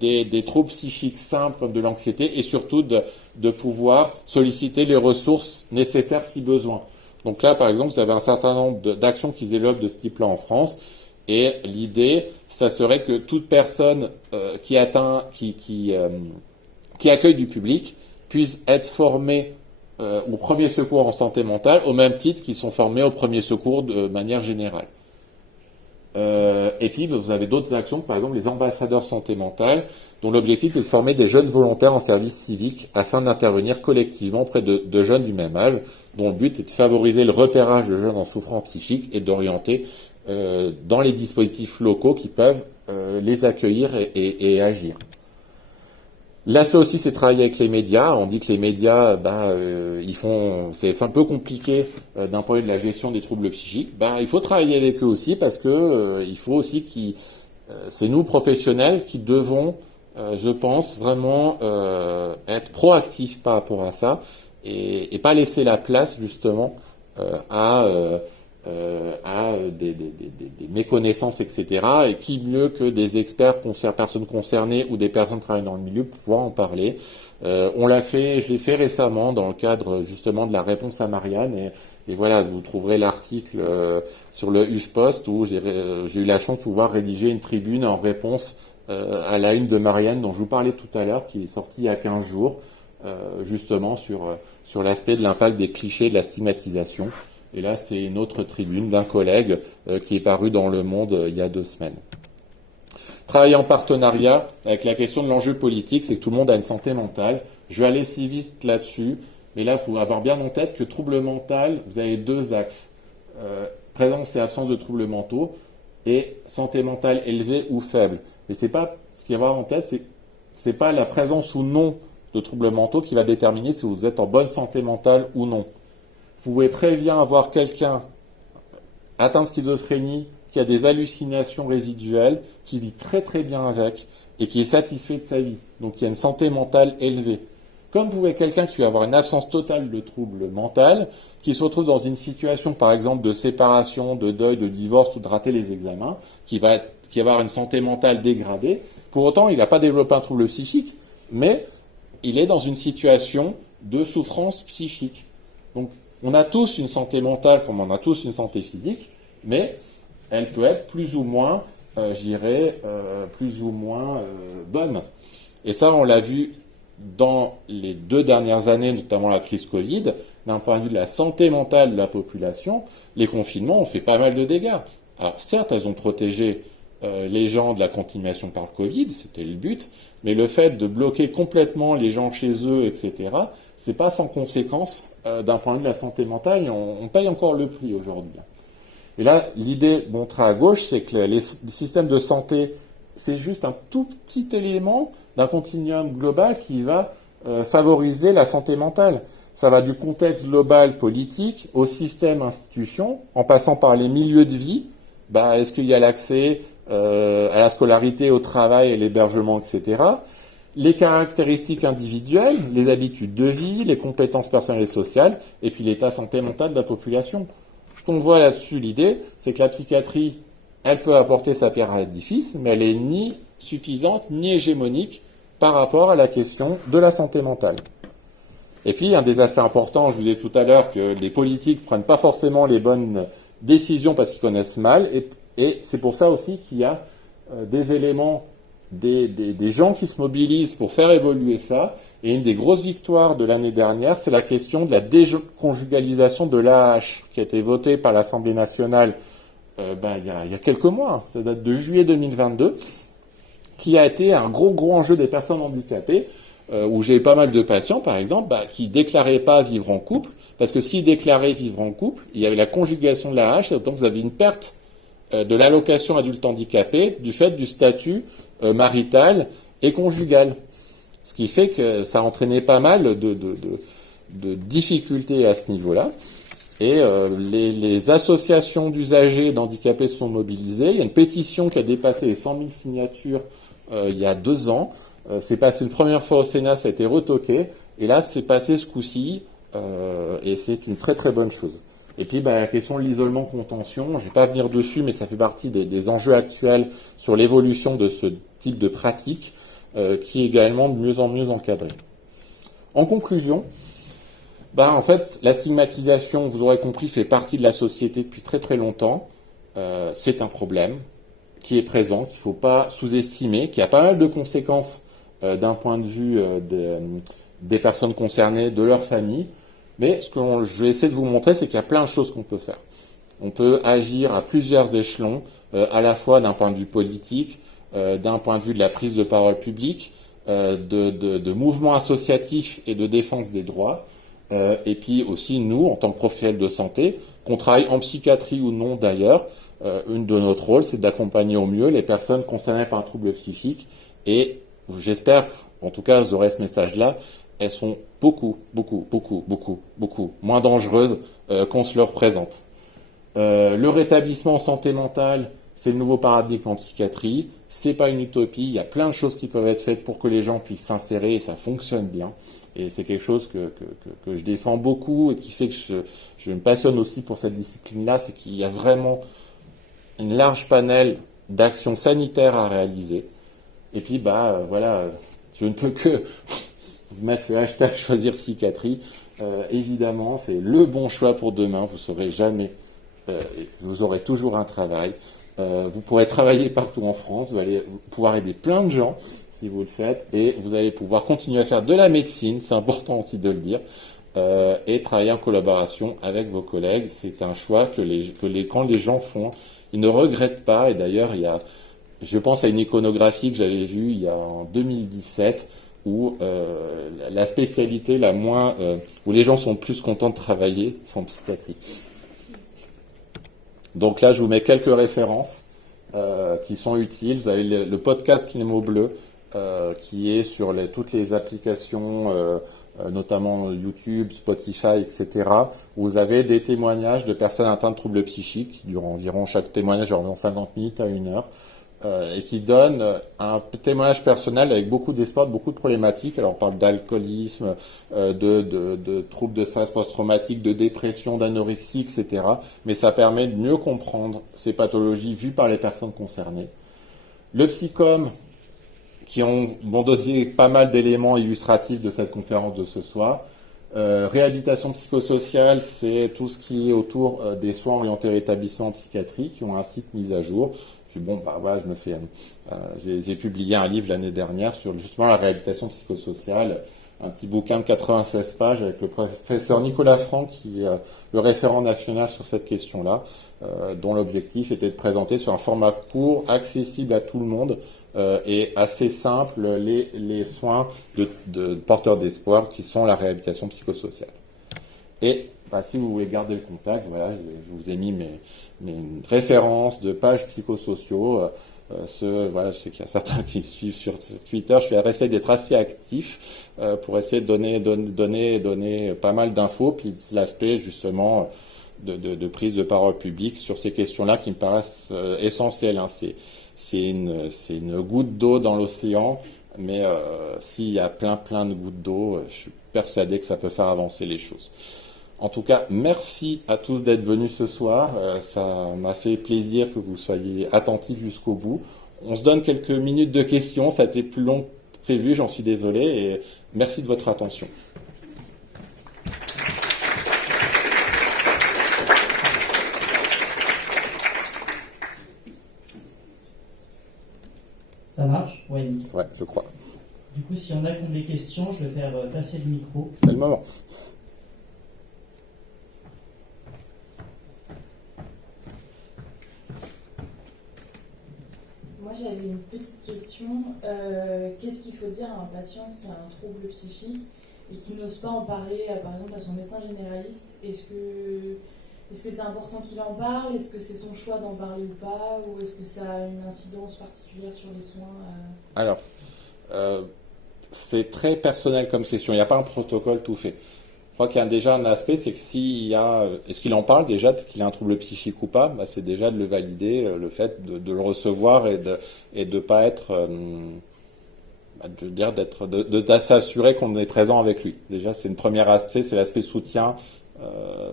des troubles psychiques simples comme de l'anxiété et surtout de pouvoir solliciter les ressources nécessaires si besoin. Donc là, par exemple, vous avez un certain nombre d'actions qui se développent de ce type-là en France. Et l'idée, ça serait que toute personne qui accueille du public puisse être formée au premier secours en santé mentale, au même titre qu'ils sont formés au premier secours de manière générale. Et puis, vous avez d'autres actions, par exemple les ambassadeurs santé mentale, dont l'objectif est de former des jeunes volontaires en service civique afin d'intervenir collectivement auprès de jeunes du même âge, dont le but est de favoriser le repérage de jeunes en souffrance psychique et d'orienter dans les dispositifs locaux qui peuvent les accueillir et agir. L'aspect aussi, c'est travailler avec les médias. On dit que les médias, c'est un peu compliqué d'un point de vue de la gestion des troubles psychiques. Il faut travailler avec eux aussi parce que il faut aussi c'est nous professionnels qui devons, je pense, vraiment être proactifs par rapport à ça et pas laisser la place justement à des méconnaissances, etc. Et qui mieux que des experts, personnes concernées ou des personnes travaillant dans le milieu pour pouvoir en parler. Je l'ai fait récemment dans le cadre justement de la réponse à Marianne et voilà, vous trouverez l'article sur le HuffPost où j'ai eu la chance de pouvoir rédiger une tribune en réponse à la une de Marianne dont je vous parlais tout à l'heure, qui est sortie il y a 15 jours, justement sur l'aspect de l'impact des clichés, de la stigmatisation. Et là, c'est une autre tribune d'un collègue qui est paru dans Le Monde il y a 2 semaines. Travailler en partenariat avec la question de l'enjeu politique, c'est que tout le monde a une santé mentale. Je vais aller si vite là-dessus, mais là, il faut avoir bien en tête que trouble mental, vous avez 2 axes. Présence et absence de troubles mentaux et santé mentale élevée ou faible. Mais c'est pas, ce qu'il y a à avoir en tête, c'est pas la présence ou non de troubles mentaux qui va déterminer si vous êtes en bonne santé mentale ou non. Vous pouvez très bien avoir quelqu'un atteint de schizophrénie, qui a des hallucinations résiduelles, qui vit très très bien avec et qui est satisfait de sa vie. Donc il y a une santé mentale élevée. Comme vous pouvez quelqu'un qui va avoir une absence totale de trouble mental, qui se retrouve dans une situation par exemple de séparation, de deuil, de divorce ou de rater les examens, qui va avoir une santé mentale dégradée. Pour autant, il n'a pas développé un trouble psychique, mais il est dans une situation de souffrance psychique. Donc on a tous une santé mentale comme on a tous une santé physique, mais elle peut être plus ou moins, bonne. Et ça, on l'a vu dans les 2 dernières années, notamment la crise Covid, d'un point de vue de la santé mentale de la population, les confinements ont fait pas mal de dégâts. Alors certes, elles ont protégé les gens de la contamination par le Covid, c'était le but, mais le fait de bloquer complètement les gens chez eux, etc., c'est pas sans conséquence d'un point de vue de la santé mentale, et on paye encore le prix aujourd'hui. Et là, l'idée montrée à gauche, c'est que les systèmes de santé, c'est juste un tout petit élément d'un continuum global qui va favoriser la santé mentale. Ça va du contexte global politique au système institution, en passant par les milieux de vie. Est-ce qu'il y a l'accès à la scolarité, au travail, à l'hébergement, etc. Les caractéristiques individuelles, les habitudes de vie, les compétences personnelles et sociales, et puis l'état santé mentale de la population. Ce qu'on voit là-dessus, l'idée, c'est que la psychiatrie, elle peut apporter sa pierre à l'édifice, mais elle est ni suffisante, ni hégémonique par rapport à la question de la santé mentale. Et puis, un des aspects importants, je vous disais tout à l'heure que les politiques prennent pas forcément les bonnes décisions parce qu'ils connaissent mal, et c'est pour ça aussi qu'il y a des éléments, des gens qui se mobilisent pour faire évoluer ça. Et une des grosses victoires de l'année dernière, c'est la question de la déconjugalisation de l'AAH, qui a été votée par l'Assemblée nationale il y a quelques mois, hein, ça date de juillet 2022, qui a été un gros enjeu des personnes handicapées, où j'ai eu pas mal de patients, par exemple, qui déclaraient pas vivre en couple, parce que s'ils déclaraient vivre en couple, il y avait la conjugation de l'AAH, et donc vous avez une perte de l'allocation adulte handicapé du fait du statut marital et conjugal. Ce qui fait que ça entraînait pas mal de difficultés à ce niveau-là. Et les associations d'usagers d'handicapés se sont mobilisées. Il y a une pétition qui a dépassé les 100 000 signatures il y a 2 ans. C'est passé une première fois au Sénat, ça a été retoqué. Et là, c'est passé ce coup-ci. Et c'est une très très bonne chose. Et puis la question de l'isolement-contention, je ne vais pas venir dessus, mais ça fait partie des enjeux actuels sur l'évolution de ce type de pratique qui est également de mieux en mieux encadré. En conclusion, en fait, la stigmatisation, vous aurez compris, fait partie de la société depuis très très longtemps. C'est un problème qui est présent, qu'il ne faut pas sous-estimer, qui a pas mal de conséquences d'un point de vue des personnes concernées, de leur famille. Mais ce que je vais essayer de vous montrer, c'est qu'il y a plein de choses qu'on peut faire. On peut agir à plusieurs échelons, à la fois d'un point de vue politique, d'un point de vue de la prise de parole publique, de mouvements associatifs et de défense des droits. Et puis aussi, nous, en tant que professionnels de santé, qu'on travaille en psychiatrie ou non d'ailleurs, une de notre rôle, c'est d'accompagner au mieux les personnes concernées par un trouble psychique. Et j'espère, en tout cas, vous aurez ce message-là, elles sont beaucoup moins dangereuses qu'on se leur présente. Le rétablissement en santé mentale, c'est le nouveau paradigme en psychiatrie. C'est pas une utopie. Il y a plein de choses qui peuvent être faites pour que les gens puissent s'insérer et ça fonctionne bien. Et c'est quelque chose que je défends beaucoup et qui fait que je me passionne aussi pour cette discipline-là. C'est qu'il y a vraiment une large panel d'actions sanitaires à réaliser. Et puis, je ne peux que vous mettre le hashtag choisir psychiatrie. Évidemment, c'est le bon choix pour demain. Vous saurez jamais, vous aurez toujours un travail. Vous pourrez travailler partout en France. Vous allez pouvoir aider plein de gens si vous le faites, et vous allez pouvoir continuer à faire de la médecine. C'est important aussi de le dire. Et travailler en collaboration avec vos collègues. C'est un choix quand les gens font, ils ne regrettent pas. Et d'ailleurs, je pense à une iconographie que j'avais vue en 2017. Où la spécialité où les gens sont le plus contents de travailler, c'est en psychiatrie. Donc là, je vous mets quelques références qui sont utiles. Vous avez le podcast Les mots bleus qui est sur toutes les applications, notamment YouTube, Spotify, etc. Où vous avez des témoignages de personnes atteintes de troubles psychiques qui durent environ, chaque témoignage environ 50 minutes à 1 heure. Et qui donne un témoignage personnel avec beaucoup d'espoir, beaucoup de problématiques. Alors on parle d'alcoolisme, de troubles de stress post-traumatique, de dépression, d'anorexie, etc. Mais ça permet de mieux comprendre ces pathologies vues par les personnes concernées. Le psychom, qui m'ont donné pas mal d'éléments illustratifs de cette conférence de ce soir. Réhabilitation psychosociale, c'est tout ce qui est autour des soins orientés rétablissement en psychiatrie, qui ont un site mis à jour. Puis j'ai publié un livre l'année dernière sur justement la réhabilitation psychosociale, un petit bouquin de 96 pages avec le professeur Nicolas Franck, qui est le référent national sur cette question-là, dont l'objectif était de présenter sur un format court, accessible à tout le monde et assez simple, les soins de porteurs d'espoir qui sont la réhabilitation psychosociale. Et si vous voulez garder le contact, je vous ai mis mes références de pages psychosociaux. Je sais qu'il y a certains qui suivent sur Twitter. Je vais essayer d'être assez actif pour essayer de donner pas mal d'infos. Puis l'aspect justement de prise de parole publique sur ces questions-là qui me paraissent essentielles. Hein. C'est une goutte d'eau dans l'océan, mais s'il y a plein de gouttes d'eau, je suis persuadé que ça peut faire avancer les choses. En tout cas, merci à tous d'être venus ce soir. Ça m'a fait plaisir que vous soyez attentifs jusqu'au bout. On se donne quelques minutes de questions. Ça a été plus long que prévu, j'en suis désolé. Et merci de votre attention. Ça marche? Oui. Ouais, je crois. Du coup, si on a des questions, je vais faire passer le micro. C'est le moment. Moi, j'avais une petite question. Qu'est-ce qu'il faut dire à un patient qui a un trouble psychique et qui n'ose pas en parler, par exemple, à son médecin généraliste? Est-ce que c'est important qu'il en parle? Est-ce que c'est son choix d'en parler ou pas? Ou est-ce que ça a une incidence particulière sur les soins? Alors, c'est très personnel comme question. Il n'y a pas un protocole tout fait. Je crois qu'il y a déjà un aspect, c'est que est-ce qu'il en parle déjà qu'il a un trouble psychique ou pas, bah, c'est déjà de le valider, le fait de le recevoir et de pas être, de s'assurer qu'on est présent avec lui. Déjà, c'est une première aspect, c'est l'aspect soutien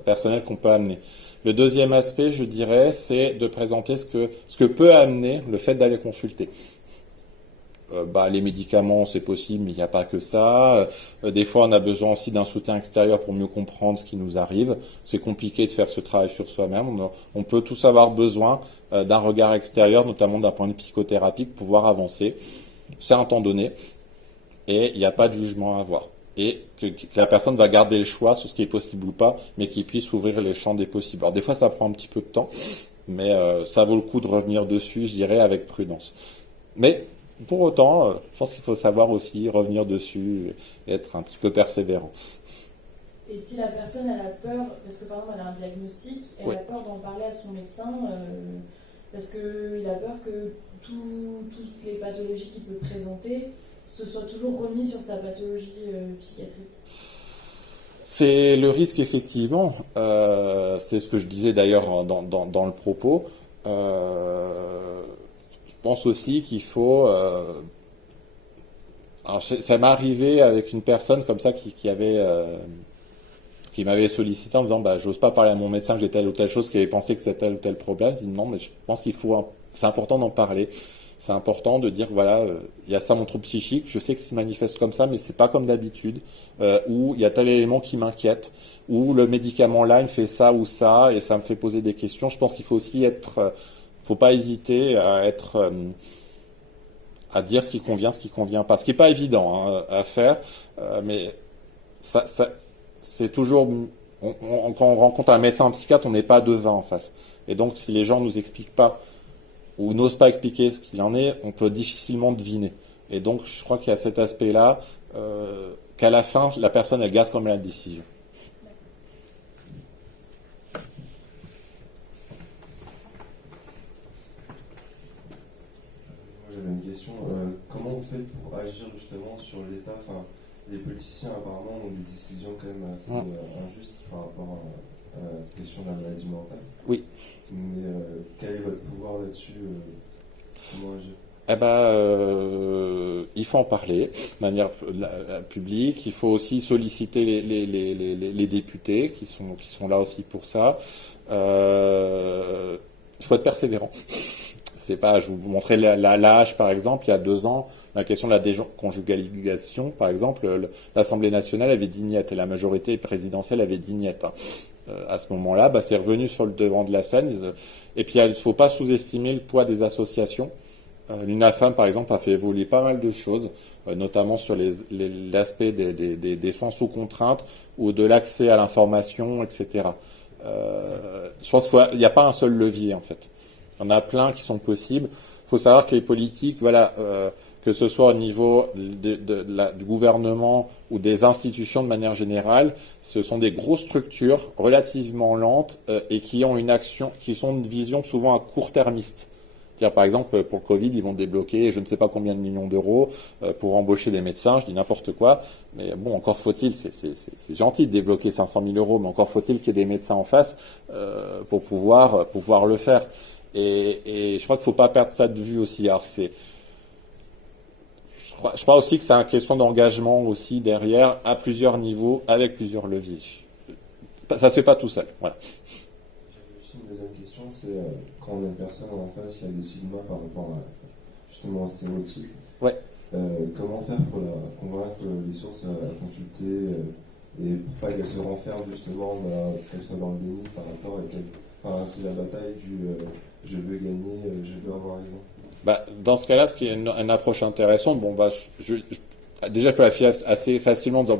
personnel qu'on peut amener. Le deuxième aspect, je dirais, c'est de présenter ce que peut amener le fait d'aller consulter. Les médicaments, c'est possible, mais il n'y a pas que ça. Des fois, on a besoin aussi d'un soutien extérieur pour mieux comprendre ce qui nous arrive. C'est compliqué de faire ce travail sur soi-même. On peut tous avoir besoin d'un regard extérieur, notamment d'un point de vue psychothérapie, pour pouvoir avancer. C'est un temps donné, et il n'y a pas de jugement à avoir. Et que la personne va garder le choix sur ce qui est possible ou pas, mais qu'il puisse ouvrir les champs des possibles. Alors des fois, ça prend un petit peu de temps, mais ça vaut le coup de revenir dessus, je dirais, avec prudence. Mais pour autant, je pense qu'il faut savoir aussi revenir dessus et être un petit peu persévérant. Et si la personne elle a peur, parce que par exemple elle a un diagnostic, elle a peur d'en parler à son médecin, parce qu'il a peur que toutes les pathologies qu'il peut présenter se soient toujours remis sur sa pathologie psychiatrique. C'est le risque, effectivement. C'est ce que je disais d'ailleurs dans le propos. Je pense aussi qu'il faut... Alors ça m'est arrivé avec une personne comme ça qui m'avait sollicité en disant j'ose pas parler à mon médecin que j'ai telle ou telle chose, qui avait pensé que c'était tel ou tel problème. Je dis non, mais je pense c'est important d'en parler. C'est important de dire il y a ça, mon trouble psychique, je sais que ça se manifeste comme ça, mais c'est pas comme d'habitude, ou il y a tel élément qui m'inquiète, ou le médicament là il me fait ça ou ça et ça me fait poser des questions. Je pense qu'il faut aussi faut pas hésiter à dire ce qui convient pas. Ce qui est pas évident à faire, mais ça c'est toujours quand on rencontre un médecin, un psychiatre, on n'est pas devin en face. Et donc si les gens nous expliquent pas ou n'osent pas expliquer ce qu'il en est, on peut difficilement deviner. Et donc je crois qu'il y a cet aspect-là qu'à la fin la personne elle garde comme la décision. J'avais une question. Comment vous faites pour agir justement sur l'État? Les politiciens apparemment ont des décisions quand même assez injustes par rapport à la question de la maladie mentale. Oui. Mais quel est votre pouvoir là-dessus? Comment agir? Il faut en parler de manière publique. Il faut aussi solliciter les députés qui sont là aussi pour ça. Il faut être persévérant. C'est pas, je vous montrais l'âge par exemple, il y a 2 ans, la question de la déconjugalisation, par exemple, l'Assemblée nationale avait dit niet et la majorité présidentielle avait dit niet. À ce moment-là, c'est revenu sur le devant de la scène. Et puis, il ne faut pas sous-estimer le poids des associations. L'UNAFAM, par exemple, a fait évoluer pas mal de choses, notamment sur l'aspect des soins sous contrainte ou de l'accès à l'information, etc. Je pense qu'il n'y a pas un seul levier, en fait. Il y en a plein qui sont possibles. Il faut savoir que les politiques, que ce soit au niveau du gouvernement ou des institutions de manière générale, ce sont des grosses structures relativement lentes et qui ont une vision souvent à court-termiste. Par exemple, pour le Covid, ils vont débloquer je ne sais pas combien de millions d'euros pour embaucher des médecins, je dis n'importe quoi, mais bon, encore faut-il, c'est gentil de débloquer 500 000 euros, mais encore faut-il qu'il y ait des médecins en face pour pouvoir le faire. Et je crois qu'il ne faut pas perdre ça de vue aussi. Alors je crois aussi que c'est une question d'engagement aussi derrière, à plusieurs niveaux, avec plusieurs leviers. Ça se fait pas tout seul. Voilà. J'avais aussi une deuxième question, c'est quand on a une personne en face qui a des stigmas par rapport à justement un stéréotype. Ouais. Comment faire pour la convaincre les sources à consulter et pour pas qu'elle se renferme justement, qu'elle soit dans le déni par rapport à c'est la bataille du je veux gagner, je veux avoir raison. Dans ce cas-là, ce qui est une approche intéressante, déjà je peux la faire assez facilement en disant,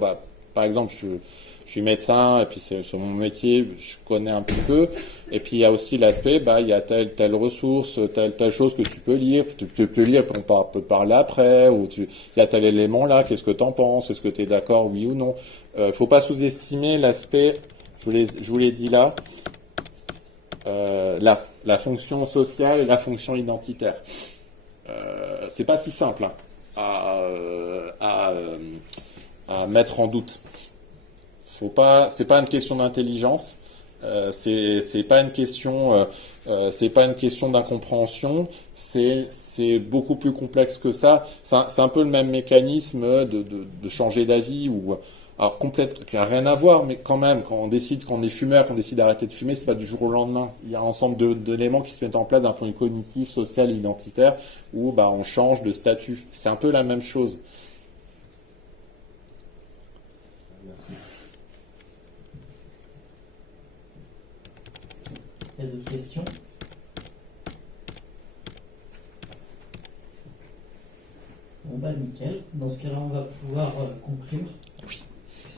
par exemple, je suis médecin et puis c'est sur mon métier, je connais un petit peu. Et puis il y a aussi l'aspect, il y a telle ressource, telle chose que tu peux lire, tu peux lire, on peut parler après, ou il y a tel élément là, qu'est-ce que t'en penses, est-ce que tu es d'accord, oui ou non. Faut pas sous-estimer l'aspect, je vous l'ai dit là, la fonction sociale et la fonction identitaire. C'est pas si simple à mettre en doute. C'est pas une question d'intelligence, c'est pas une question d'incompréhension, c'est beaucoup plus complexe que ça. C'est un peu le même mécanisme de changer d'avis alors qui n'a rien à voir, mais quand même, quand on est fumeur, qu'on décide d'arrêter de fumer, c'est pas du jour au lendemain. Il y a un ensemble d'éléments qui se mettent en place d'un point de vue cognitif, social et identitaire, où on change de statut. C'est un peu la même chose. Merci. Il y a d'autres questions? Bon nickel. Dans ce cas-là, on va pouvoir conclure. Oui.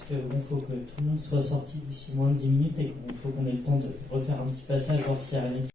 Parce que faut que tout le monde soit sorti d'ici moins de 10 minutes et qu'il faut qu'on ait le temps de refaire un petit passage, voir s'il y a rien qui